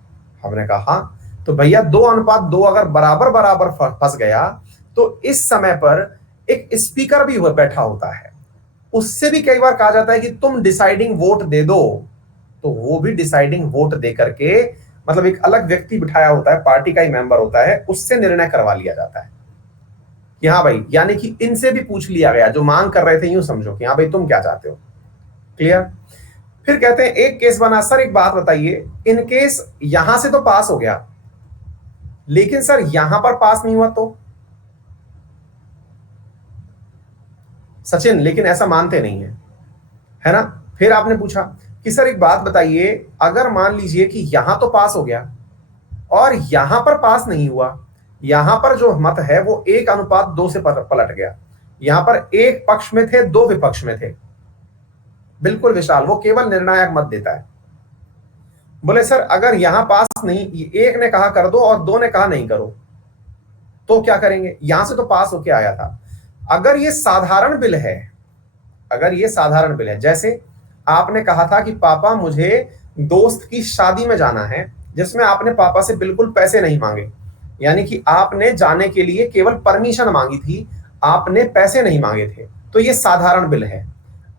हमने कहा हाँ, तो भैया 2:2 अगर बराबर बराबर फंस गया तो इस समय पर एक स्पीकर भी बैठा होता है, उससे भी कई बार कहा जाता है कि तुम डिसाइडिंग वोट दे दो, तो वो भी डिसाइडिंग वोट दे करके, मतलब एक अलग व्यक्ति बिठाया होता है, पार्टी का ही मेंबर होता है, उससे निर्णय करवा लिया जाता है कि हाँ भाई, यानी कि इनसे भी पूछ लिया गया, जो मांग कर रहे थे, यूं समझो कि हाँ भाई तुम क्या चाहते हो। क्लियर? फिर कहते हैं एक केस बना, सर एक बात बताइए, इन केस यहां से तो पास हो गया, लेकिन सर यहां पर पास नहीं हुआ तो? सचिन लेकिन ऐसा मानते नहीं है ना। फिर आपने पूछा कि सर एक बात बताइए, अगर मान लीजिए कि यहां तो पास हो गया और यहां पर पास नहीं हुआ, यहां पर जो मत है वो 1:2 से पलट गया, यहां पर एक पक्ष में थे, दो विपक्ष में थे। बिल्कुल विशाल, वो केवल निर्णायक मत देता है। बोले सर अगर यहां पास नहीं, एक ने कहा कर दो और दो ने कहा नहीं करो, तो क्या करेंगे? यहां से तो पास होके आया था। अगर ये साधारण बिल है, अगर ये साधारण बिल है, जैसे आपने कहा था कि पापा मुझे दोस्त की शादी में जाना है, जिसमें आपने पापा से बिल्कुल पैसे नहीं मांगे, यानी कि आपने जाने के लिए केवल परमिशन मांगी थी, आपने पैसे नहीं मांगे थे, तो ये साधारण बिल है।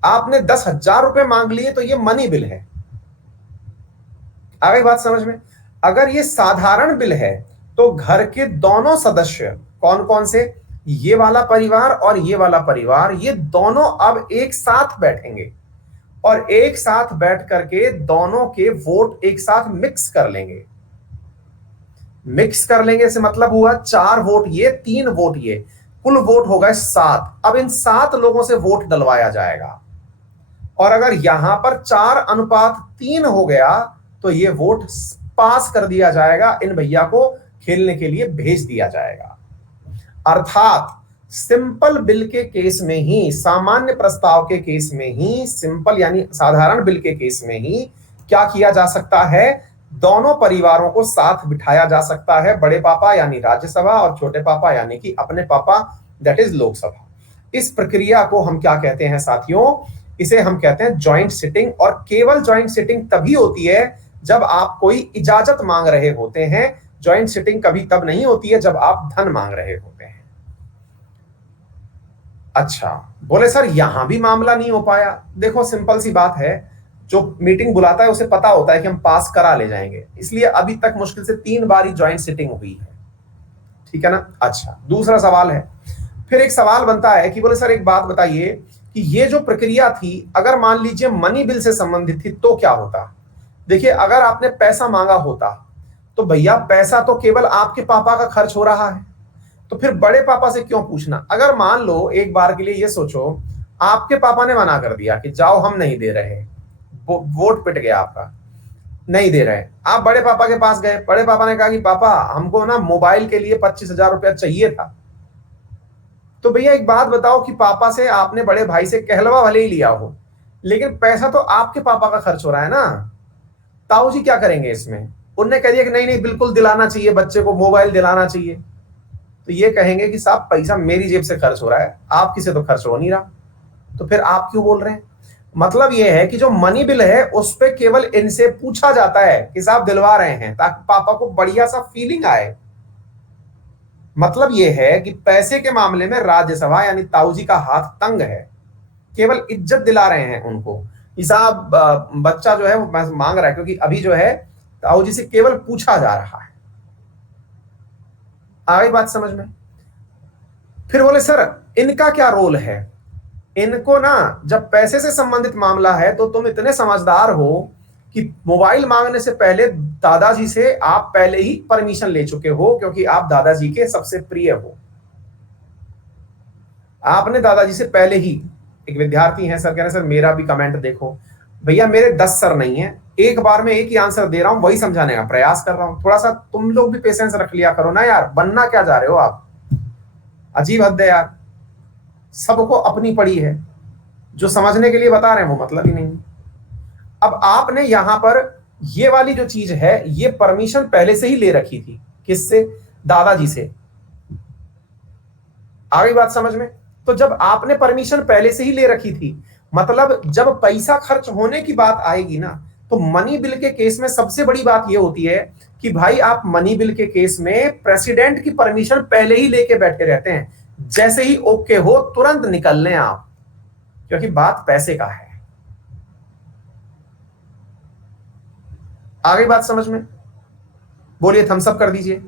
आपने 10,000 रुपए मांग लिए तो ये मनी बिल है। आ गई बात समझ में? अगर ये साधारण बिल है तो घर के दोनों सदस्य, कौन कौन से, ये वाला परिवार और ये वाला परिवार, ये दोनों अब एक साथ बैठेंगे और एक साथ बैठ करके दोनों के वोट एक साथ मिक्स कर लेंगे। मिक्स कर लेंगे से मतलब हुआ 4 वोट ये, 3 वोट ये, कुल वोट हो गए 7। अब इन 7 लोगों से वोट डलवाया जाएगा और अगर यहां पर 4:3 हो गया तो ये वोट पास कर दिया जाएगा, इन भैया को खेलने के लिए भेज दिया जाएगा। अर्थात सिंपल बिल के केस में ही, सामान्य प्रस्ताव के केस में ही, सिंपल यानी साधारण बिल के केस में ही क्या किया जा सकता है? दोनों परिवारों को साथ बिठाया जा सकता है, बड़े पापा यानी राज्यसभा और छोटे पापा यानी कि अपने पापा, दैट इज लोकसभा। इस प्रक्रिया को हम क्या कहते हैं साथियों? इसे हम कहते हैं जॉइंट सिटिंग। और केवल जॉइंट सिटिंग तभी होती है जब आप कोई इजाजत मांग रहे होते हैं। जॉइंट सिटिंग कभी तब नहीं होती है जब आप धन मांग रहे होते हैं। अच्छा, बोले सर यहां भी मामला नहीं हो पाया। देखो सिंपल सी बात है, जो मीटिंग बुलाता है उसे पता होता है कि हम पास करा ले जाएंगे, इसलिए अभी तक मुश्किल से 3 बार जॉइंट सिटिंग हुई है। ठीक है ना? अच्छा, दूसरा सवाल है, फिर एक सवाल बनता है कि बोले सर एक बात बताइए कि ये जो प्रक्रिया थी, अगर मान लीजिए मनी बिल से संबंधित थी तो क्या होता? देखिए अगर आपने पैसा मांगा होता तो भैया पैसा तो केवल आपके पापा का खर्च हो रहा है, तो फिर बड़े पापा से क्यों पूछना? अगर मान लो एक बार के लिए ये सोचो, आपके पापा ने मना कर दिया कि जाओ हम नहीं दे रहे, वोट पिट गया आपका, नहीं दे रहे, आप बड़े पापा के पास गए, बड़े पापा ने कहा कि पापा हमको ना मोबाइल के लिए 25,000 रुपया चाहिए था। तो भैया एक बात बताओ कि पापा से आपने बड़े भाई से कहलवा भले ही लिया हो, लेकिन पैसा तो आपके पापा का खर्च हो रहा है ना। ताऊ जी क्या करेंगे इसमें? उनने कह दिया कि नहीं नहीं बिल्कुल दिलाना चाहिए, बच्चे को मोबाइल दिलाना चाहिए, तो ये कहेंगे कि साहब पैसा मेरी जेब से खर्च हो रहा है, आपकी से तो खर्च हो नहीं रहा, तो फिर आप क्यों बोल रहे हैं? मतलब ये है कि जो मनी बिल है उस पे केवल इनसे पूछा जाता है कि साहब दिलवा रहे हैं, ताकि पापा को बढ़िया सा फीलिंग आए। मतलब ये है कि पैसे के मामले में राज्यसभा यानी ताऊ जी का हाथ तंग है, केवल इज्जत दिला रहे हैं उनको कि साहब बच्चा जो है वो मांग रहा है, क्योंकि अभी जो है ताऊ जी से केवल पूछा जा रहा है। आ गई बात समझ में? फिर बोले सर इनका क्या रोल है? इनको ना जब पैसे से संबंधित मामला है तो तुम इतने समझदार हो कि मोबाइल मांगने से पहले दादाजी से आप पहले ही परमिशन ले चुके हो, क्योंकि आप दादाजी के सबसे प्रिय हो। आपने दादाजी से पहले ही, एक विद्यार्थी हैं सर कह रहे सर मेरा भी कमेंट देखो, भैया मेरे 10 सर नहीं है, एक बार में एक ही आंसर दे रहा हूं, वही समझाने का प्रयास कर रहा हूं, थोड़ा सा तुम लोग भी पेशेंस रख लिया करो ना यार, बनना क्या जा रहे हो आप? अजीब हद है यार, सबको अपनी पड़ी है, जो समझने के लिए बता रहे हैं वो मतलब ही नहीं। अब आपने यहां पर ये वाली जो चीज है, ये परमिशन पहले से ही ले रखी थी, किससे? दादाजी से। आ गई बात समझ में? तो जब आपने परमिशन पहले से ही ले रखी थी, मतलब जब पैसा खर्च होने की बात आएगी ना, तो मनी बिल के केस में सबसे बड़ी बात यह होती है कि भाई आप मनी बिल के केस में प्रेसिडेंट की परमिशन पहले ही लेके बैठे रहते हैं, जैसे ही ओके हो तुरंत निकल लें आप, क्योंकि बात पैसे का है। आ गई बात समझ में? बोलिए थम्स अप कर दीजिए।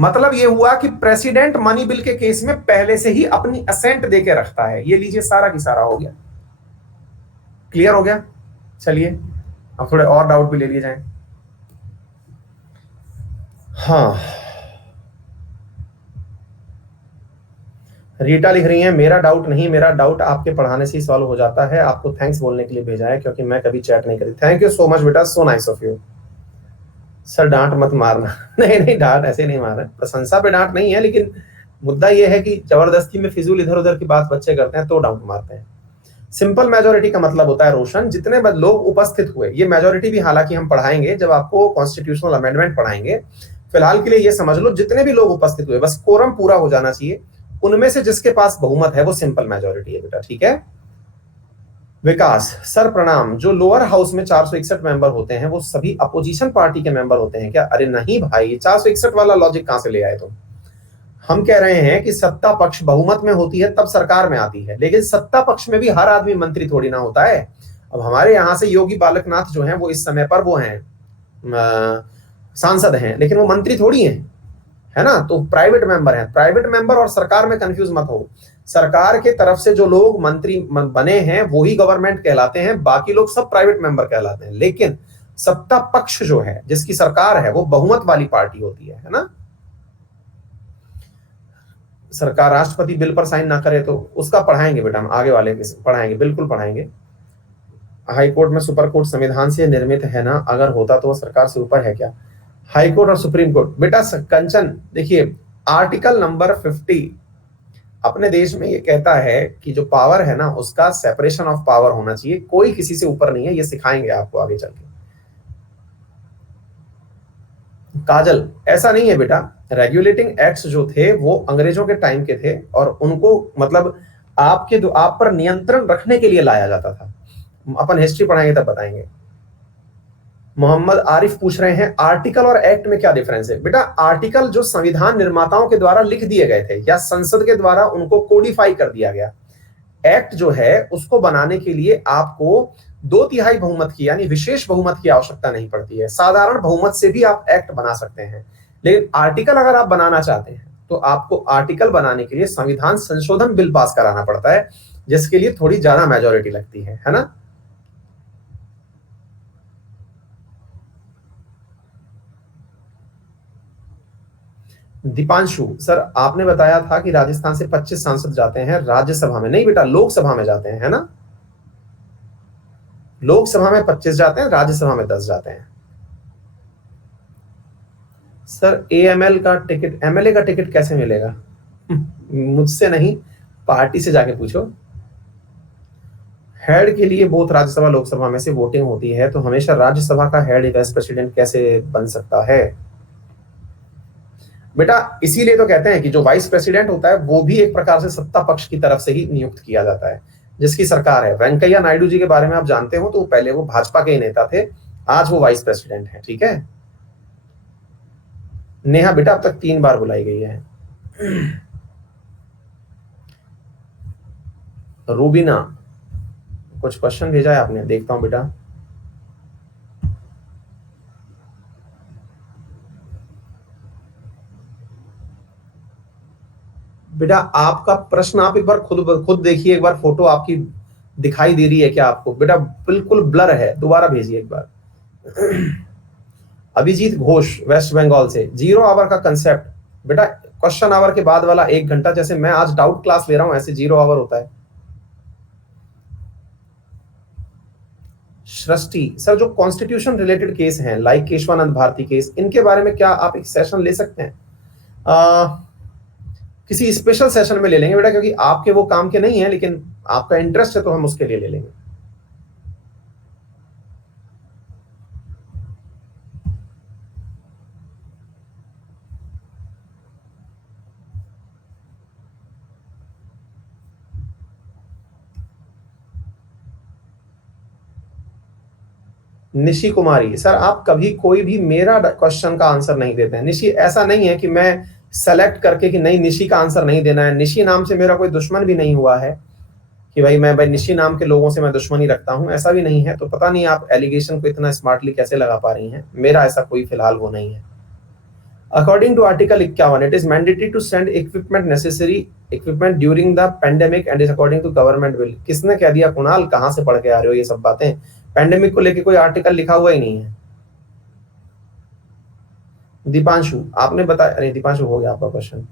मतलब ये हुआ कि प्रेसिडेंट मनी बिल के केस में पहले से ही अपनी असेंट देके रखता है। ये लीजिए सारा की सारा हो गया, क्लियर हो गया। चलिए अब थोड़े और डाउट भी ले लिए जाएं। हाँ, रीटा लिख रही है मेरा डाउट नहीं, मेरा डाउट आपके पढ़ाने से ही सॉल्व हो जाता है, आपको थैंक्स बोलने के लिए भेजा है क्योंकि मैं कभी चैट नहीं करी। थैंक यू सो मच बेटा, so nice of you. Sir डांट मत मारना नहीं नहीं, डांट ऐसे नहीं मार रहे, प्रशंसा पे डांट नहीं है, लेकिन मुद्दा ये है कि जबरदस्ती में फिजूल इधर उधर की बात बच्चे करते हैं तो डाउट मारते हैं। सिंपल मेजोरिटी का मतलब होता है रोशन, जितने लोग उपस्थित हुए, ये मेजोरिटी भी हालांकि हम पढ़ाएंगे जब आपको कॉन्स्टिट्यूशनल अमेंडमेंट पढ़ाएंगे। फिलहाल के लिए ये समझ लो जितने भी लोग उपस्थित हुए, बस कोरम पूरा हो जाना चाहिए, उनमें से जिसके पास बहुमत है वो सिंपल मेजोरिटी है बेटा, ठीक है। विकास सर प्रणाम, जो लोअर हाउस में 461 मेंबर होते हैं वो सभी अपोजिशन पार्टी के मेंबर होते हैं क्या? अरे नहीं भाई, 461 वाला लॉजिक कहां से ले आए तुम? हम कह रहे हैं कि सत्ता पक्ष बहुमत में होती है तब सरकार में आती है, लेकिन सत्ता पक्ष में भी हर आदमी मंत्री थोड़ी ना होता है। अब हमारे यहाँ से योगी बालकनाथ जो हैं वो इस समय पर वो हैं सांसद हैं, लेकिन वो मंत्री थोड़ी हैं, है ना। तो प्राइवेट मेंबर हैं, प्राइवेट मेंबर और सरकार में कंफ्यूज मत हो। सरकार के तरफ से जो लोग मंत्री बने हैं वो ही गवर्नमेंट कहलाते हैं, बाकी लोग सब प्राइवेट मेंबर कहलाते हैं। लेकिन सत्ता पक्ष जो है, जिसकी सरकार है, वो बहुमत वाली पार्टी होती है ना। सरकार राष्ट्रपति बिल पर साइन ना करे तो उसका पढ़ाएंगे बेटा, हम आगे वाले पढ़ाएंगे, बिल्कुल पढ़ाएंगे। हाई कोर्ट में सुपर कोर्ट संविधान से निर्मित है ना, अगर होता तो वो सरकार से ऊपर है क्या? हाई कोर्ट और सुप्रीम कोर्ट बेटा कंचन, देखिए आर्टिकल नंबर 50 अपने देश में ये कहता है कि जो पावर है ना उसका सेपरेशन ऑफ पावर होना चाहिए, कोई किसी से ऊपर नहीं है, ये सिखाएंगे आपको आगे चल के। काजल ऐसा नहीं है बेटा, रेगुलेटिंग एक्ट्स जो थे वो अंग्रेजों के टाइम के थे और उनको मतलब आप पर नियंत्रण रखने के लिए लाया जाता था। अपन हिस्ट्री पढ़ाएंगे तब बताएंगे। मोहम्मद आरिफ पूछ रहे हैं आर्टिकल और एक्ट में क्या डिफरेंस है? बेटा आर्टिकल जो संविधान निर्माताओं के द्वारा लिख दिए गए थे या संसद के द्वारा उनको कोडिफाई कर दिया गया। एक्ट जो है उसको बनाने के लिए आपको 2/3 बहुमत की यानी विशेष बहुमत की आवश्यकता नहीं पड़ती है, साधारण बहुमत से भी आप एक्ट बना सकते हैं। लेकिन आर्टिकल अगर आप बनाना चाहते हैं तो आपको आर्टिकल बनाने के लिए संविधान संशोधन बिल पास कराना पड़ता है, जिसके लिए थोड़ी ज्यादा मेजोरिटी लगती है ना। दीपांशु सर आपने बताया था कि राजस्थान से 25 सांसद जाते हैं राज्यसभा में, नहीं बेटा लोकसभा में जाते हैं, है ना। लोकसभा में 25 जाते हैं, राज्यसभा में 10 जाते हैं। सर एएमएल का टिकट, एमएलए का टिकट कैसे मिलेगा? मुझसे नहीं, पार्टी से जाके पूछो। हेड के लिए बोथ राज्यसभा लोकसभा में से वोटिंग होती है, तो हमेशा राज्यसभा का हेड वाइस प्रेसिडेंट कैसे बन सकता है? बेटा इसीलिए तो कहते हैं कि जो वाइस प्रेसिडेंट होता है वो भी एक प्रकार से सत्ता पक्ष की तरफ से ही नियुक्त किया जाता है, जिसकी सरकार है। वेंकैया नायडू जी के बारे में आप जानते हो, तो पहले वो भाजपा के ही नेता थे, आज वो वाइस प्रेसिडेंट है, ठीक है। नेहा बेटा अब तक 3 बार बुलाई गई है। रूबीना कुछ क्वेश्चन भेजा है आपने, देखता हूं बेटा। बेटा आपका प्रश्न आप एक बार खुद देखिए, एक बार फोटो आपकी दिखाई दे रही है क्या आपको? बेटा बिल्कुल ब्लर है, दोबारा भेजिए एक बार। अभिजीत घोष वेस्ट बंगाल से, 0 आवर का कंसेप्ट बेटा क्वेश्चन आवर के बाद वाला 1 घंटा, जैसे मैं आज डाउट क्लास ले रहा हूं ऐसे 0 आवर होता है। सृष्टि सर जो कॉन्स्टिट्यूशन रिलेटेड केस हैं लाइक केशवानंद भारती केस, इनके बारे में क्या आप एक सेशन ले सकते हैं? किसी स्पेशल सेशन में ले लेंगे बेटा, क्योंकि आपके वो काम के नहीं है, लेकिन आपका इंटरेस्ट है तो हम उसके लिए ले लेंगे। निशी कुमारी सर आप कभी कोई भी मेरा क्वेश्चन का आंसर नहीं देते हैं। निशी ऐसा नहीं है कि मैं सेलेक्ट करके कि नहीं निशी का आंसर नहीं देना है, निशी नाम से मेरा कोई दुश्मन भी नहीं हुआ है कि भाई निशी नाम के लोगों से मैं दुश्मनी रखता हूं, ऐसा भी नहीं है। तो पता नहीं आप एलिगेशन को इतना स्मार्टली कैसे लगा पा रही हैं, मेरा ऐसा कोई फिलहाल वो नहीं है। According to article 51 it is mandatory to send equipment necessary equipment during the pandemic and is according to government bill. किसने कह दिया कुणाल, कहां से पढ़ के आ रहे हो ये सब बातें? पेंडेमिक को लेके कोई आर्टिकल लिखा हुआ ही नहीं है। दीपांशु आपने बताया, अरे दीपांशु हो गया आपका क्वेश्चन।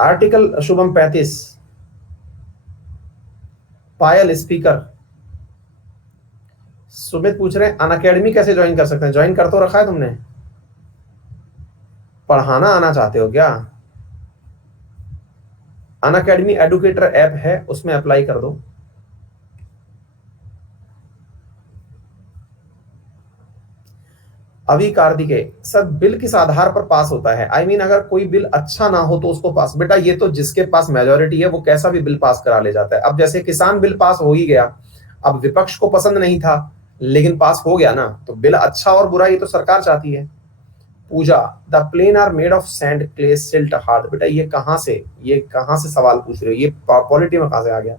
आर्टिकल शुभम 35 पायल स्पीकर। सुमित पूछ रहे हैं अनअकैडमी कैसे ज्वाइन कर सकते हैं? ज्वाइन कर तो रखा है तुमने, पढ़ाना आना चाहते हो क्या? अनअकैडमी एडुकेटर ऐप है, उसमें अप्लाई कर दो। अभी कार्तिकेय सर, बिल किस आधार पर पास होता है? आई मीन अगर कोई बिल अच्छा ना हो तो उसको पास? बेटा ये तो जिसके पास मेजोरिटी है वो कैसा भी बिल पास करा ले जाता है। अब जैसे किसान बिल पास हो ही गया, अब विपक्ष को पसंद नहीं था लेकिन पास हो गया ना, तो बिल अच्छा और बुरा ये तो सरकार चाहती है। Pooja, the plain are made of sand clay silt hard. बेटा ये कहां से सवाल पूछ रहे हो? ये पॉलिटी में कहां से आ गया?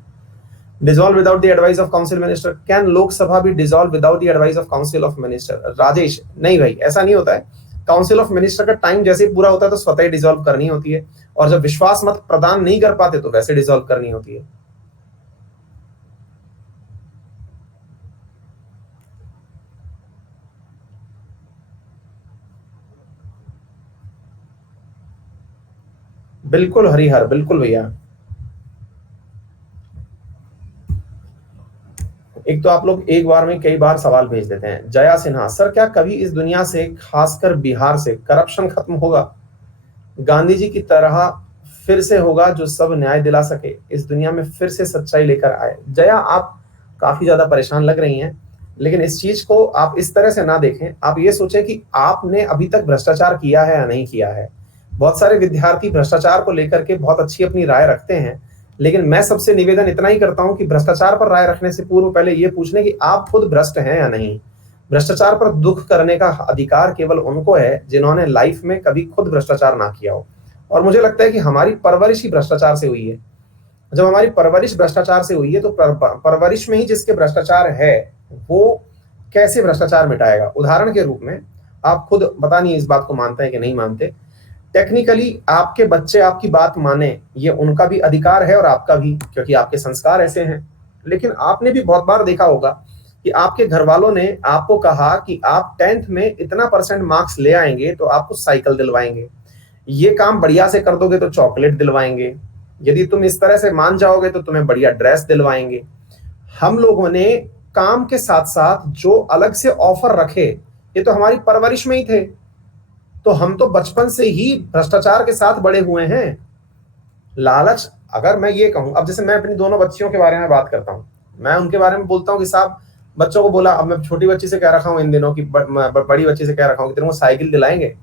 Dissolve without the advice of council minister. Can Lok Sabha भी dissolve without the advice of council of minister? Rajesh, नहीं भाई ऐसा नहीं होता है। काउंसिल ऑफ मिनिस्टर का टाइम जैसे ही पूरा होता है तो स्वतः ही डिसॉल्व करनी होती है, और जब विश्वास मत प्रदान नहीं कर पाते तो वैसे डिसॉल्व करनी होती है। बिल्कुल हरिहर, बिल्कुल भैया। एक तो आप लोग एक बार में कई बार सवाल भेज देते हैं। जया सिन्हा, सर क्या कभी इस दुनिया से, खासकर बिहार से, करप्शन खत्म होगा? गांधी जी की तरह फिर से होगा जो सब न्याय दिला सके, इस दुनिया में फिर से सच्चाई लेकर आए। जया, आप काफी ज्यादा परेशान लग रही हैं, लेकिन इस चीज को आप इस तरह से ना देखें। आप ये सोचें कि आपने अभी तक भ्रष्टाचार किया है या नहीं किया है। बहुत सारे विद्यार्थी भ्रष्टाचार को लेकर के बहुत अच्छी अपनी राय रखते हैं, लेकिन मैं सबसे निवेदन इतना ही करता हूं कि भ्रष्टाचार पर राय रखने से पूर्व पहले ये पूछ लें कि आप खुद भ्रष्ट हैं या नहीं। भ्रष्टाचार पर दुख करने का अधिकार केवल उनको है जिन्होंने लाइफ में कभी खुद भ्रष्टाचार ना किया हो। और मुझे लगता है कि हमारी परवरिश ही भ्रष्टाचार से हुई है। जब हमारी परवरिश भ्रष्टाचार से हुई है तो परवरिश में ही जिसके भ्रष्टाचार है वो कैसे भ्रष्टाचार मिटाएगा? उदाहरण के रूप में, आप खुद पता नहीं इस बात को मानते हैं कि नहीं मानते, टेक्निकली आपके बच्चे आपकी बात माने ये उनका भी अधिकार है और आपका भी, क्योंकि आपके संस्कार ऐसे हैं। लेकिन आपने भी बहुत बार देखा होगा कि आपके घर वालों ने आपको कहा कि आप 10th में इतना % मार्क्स ले आएंगे तो आपको साइकिल दिलवाएंगे, ये काम बढ़िया से कर दोगे तो चॉकलेट दिलवाएंगे, यदि तुम इस तरह से मान जाओगे तो तुम्हें बढ़िया ड्रेस दिलवाएंगे। हम लोगों ने काम के साथ साथ जो अलग से ऑफर रखे, ये तो हमारी परवरिश में ही थे। तो हम तो बचपन से ही भ्रष्टाचार के साथ बड़े हुए हैं। लालच, अगर मैं ये कहूं, अब जैसे मैं अपनी दोनों बच्चियों के बारे में बात करता हूं, मैं उनके बारे में बोलता हूं कि साहब, बच्चों को बोला, अब मैं छोटी बच्ची से कह रखा हूं इन दिनों की, बड़ी बच्ची से कह रखा हूं कि तेरे को साइकिल दिलाएंगे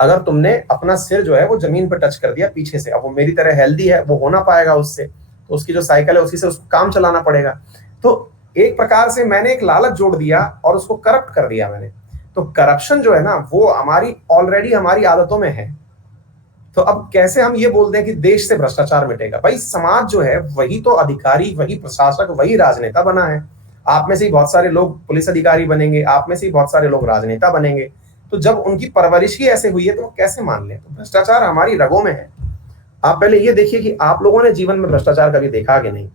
अगर तुमने अपना सिर जो है वो जमीन पर टच कर दिया पीछे से। अब वो मेरी तरह हेल्दी है, वो हो ना पाएगा उससे, तो उसकी जो साइकिल है उसी से उसको काम चलाना पड़ेगा। तो एक प्रकार से मैंने एक लालच जोड़ दिया और उसको करप्ट कर दिया मैंने। तो करप्शन जो है ना वो हमारी ऑलरेडी हमारी आदतों में है। तो अब कैसे हम ये बोल दें कि देश से भ्रष्टाचार मिटेगा? भाई समाज जो है वही तो अधिकारी, वही प्रशासक, वही राजनेता बना है। आप में से ही बहुत सारे लोग पुलिस अधिकारी बनेंगे, आप में से ही बहुत सारे लोग राजनेता बनेंगे। तो जब उनकी परवरिश ही ऐसे हुई है तो वो कैसे मान लें? तो भ्रष्टाचार हमारी रगों में है। आप पहले ये देखिए कि आप लोगों ने जीवन में भ्रष्टाचार कभी देखा कि नहीं।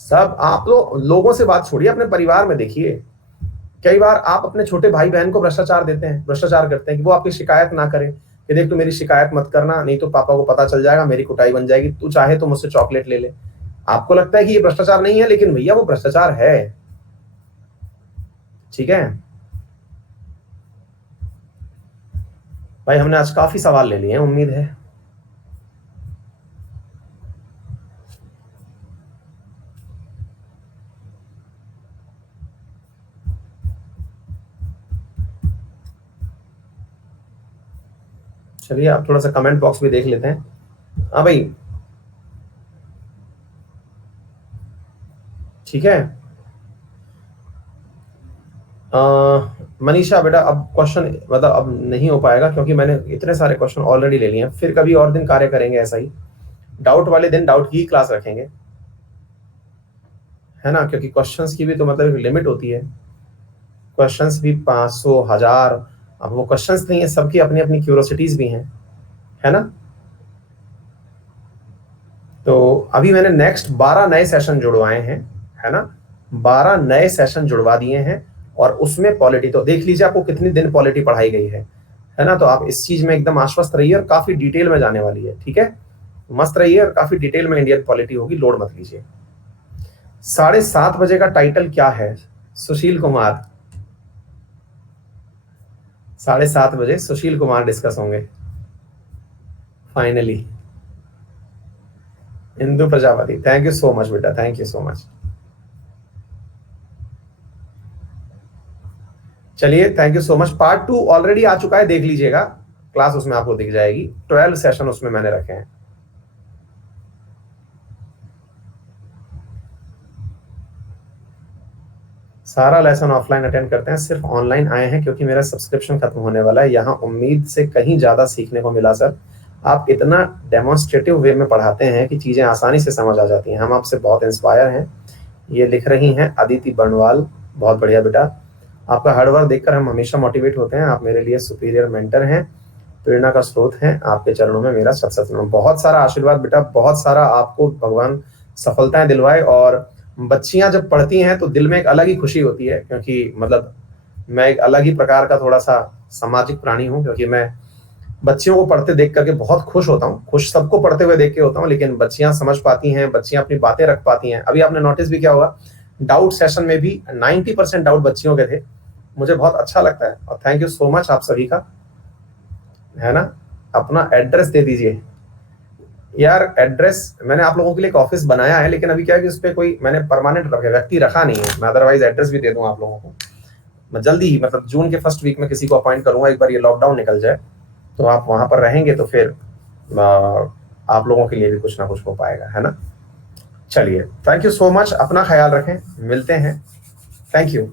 सब आप लोगों से बात छोड़िए, अपने परिवार में देखिए। कई बार आप अपने छोटे भाई बहन को भ्रष्टाचार देते हैं, भ्रष्टाचार करते हैं कि वो आपकी शिकायत ना करे कि देख तू मेरी शिकायत मत करना, नहीं तो पापा को पता चल जाएगा, मेरी कुटाई बन जाएगी, तू चाहे तो मुझसे चॉकलेट ले ले। आपको लगता है कि ये भ्रष्टाचार नहीं है, लेकिन भैया वो भ्रष्टाचार है। ठीक है भाई, हमने आज काफी सवाल ले लिए हैं, उम्मीद है। चलिए आप थोड़ा सा कमेंट बॉक्स भी देख लेते हैं। हाँ भाई, ठीक है। मनीषा बेटा, अब क्वेश्चन मतलब अब नहीं हो पाएगा क्योंकि मैंने इतने सारे क्वेश्चन ऑलरेडी ले लिए हैं। फिर कभी और दिन कार्य करेंगे ऐसा ही, डाउट वाले दिन डाउट की ही क्लास रखेंगे, है ना? क्योंकि क्वेश्चंस की भी तो मतलब एक लिमिट होती है। क्वेश्चंस भी 500, 1000, अब वो क्वेश्चंस नहीं है, सबकी अपनी अपनी क्यूरोसिटीज भी हैं, है ना? तो अभी मैंने नेक्स्ट 12 नए सेशन जुड़वाए हैं, है ना? 12 नए सेशन जुड़वा दिए हैं, और उसमें पॉलिटी तो देख लीजिए आपको कितनी दिन पॉलिटी पढ़ाई गई है ना? तो आप इस चीज में एकदम आश्वस्त रहिए, और काफी डिटेल में जाने वाली है। ठीक है, मस्त रहिए, और काफी डिटेल में इंडियन पॉलिटी होगी, लोड मत लीजिए। 7:30 बजे का टाइटल क्या है? सुशील कुमार, 7:30 बजे सुशील कुमार डिस्कस होंगे। Finally Indu Prajapati, thank you so much बेटा, थैंक यू सो मच। चलिए, thank you so much. Part 2 already आ चुका है, देख लीजिएगा, क्लास उसमें आपको दिख जाएगी। 12 सेशन उसमें मैंने रखे हैं। सारा लेसन ऑफलाइन अटेंड करते हैं, सिर्फ ऑनलाइन आए हैं क्योंकि मेरा सब्सक्रिप्शन खत्म होने वाला है। यहाँ उम्मीद से कहीं ज्यादा सीखने को मिला सर। आप इतना डेमोन्स्ट्रेटिव वे में पढ़ाते हैं कि चीजें आसानी से समझ आ जाती हैं। हम आपसे बहुत इंस्पायर हैं। ये लिख रही हैं अदिति बर्नवाल, बहुत बढ़िया बेटा, आपका हार्ड वर्क देखकर हम हमेशा मोटिवेट होते हैं। आप मेरे लिए सुपीरियर मेंटर हैं, प्रेरणा का स्रोत हैं। आपके चरणों में मेरा शत शत नमन। बहुत सारा आशीर्वाद बेटा, बहुत सारा आपको भगवान सफलताएं दिलवाए। और बच्चियां जब पढ़ती हैं तो दिल में एक अलग ही खुशी होती है, क्योंकि मतलब मैं एक अलग ही प्रकार का थोड़ा सा सामाजिक प्राणी हूँ, क्योंकि मैं बच्चियों को पढ़ते देख करके बहुत खुश होता हूँ। खुश सबको पढ़ते हुए देख के होता हूँ, लेकिन बच्चियां समझ पाती हैं, बच्चियां अपनी बातें रख पाती हैं। अभी आपने नोटिस भी किया होगा, डाउट सेशन में भी 90% डाउट बच्चियों के थे। मुझे बहुत अच्छा लगता है और थैंक यू सो मच आप सभी का, है ना। अपना एड्रेस दे दीजिए यार। एड्रेस मैंने आप लोगों के लिए एक ऑफिस बनाया है, लेकिन अभी क्या है कि उस पर कोई मैंने परमानेंट व्यक्ति रखा नहीं है। मैं अदरवाइज एड्रेस भी दे दूं आप लोगों को। मैं जल्दी ही, मतलब जून के फर्स्ट वीक में किसी को अपॉइंट करूंगा, एक बार ये लॉकडाउन निकल जाए तो आप वहां पर रहेंगे तो फिर आप लोगों के लिए भी कुछ ना कुछ हो पाएगा, है ना। चलिए, थैंक यू सो मच, अपना ख्याल रखें, मिलते हैं, थैंक यू।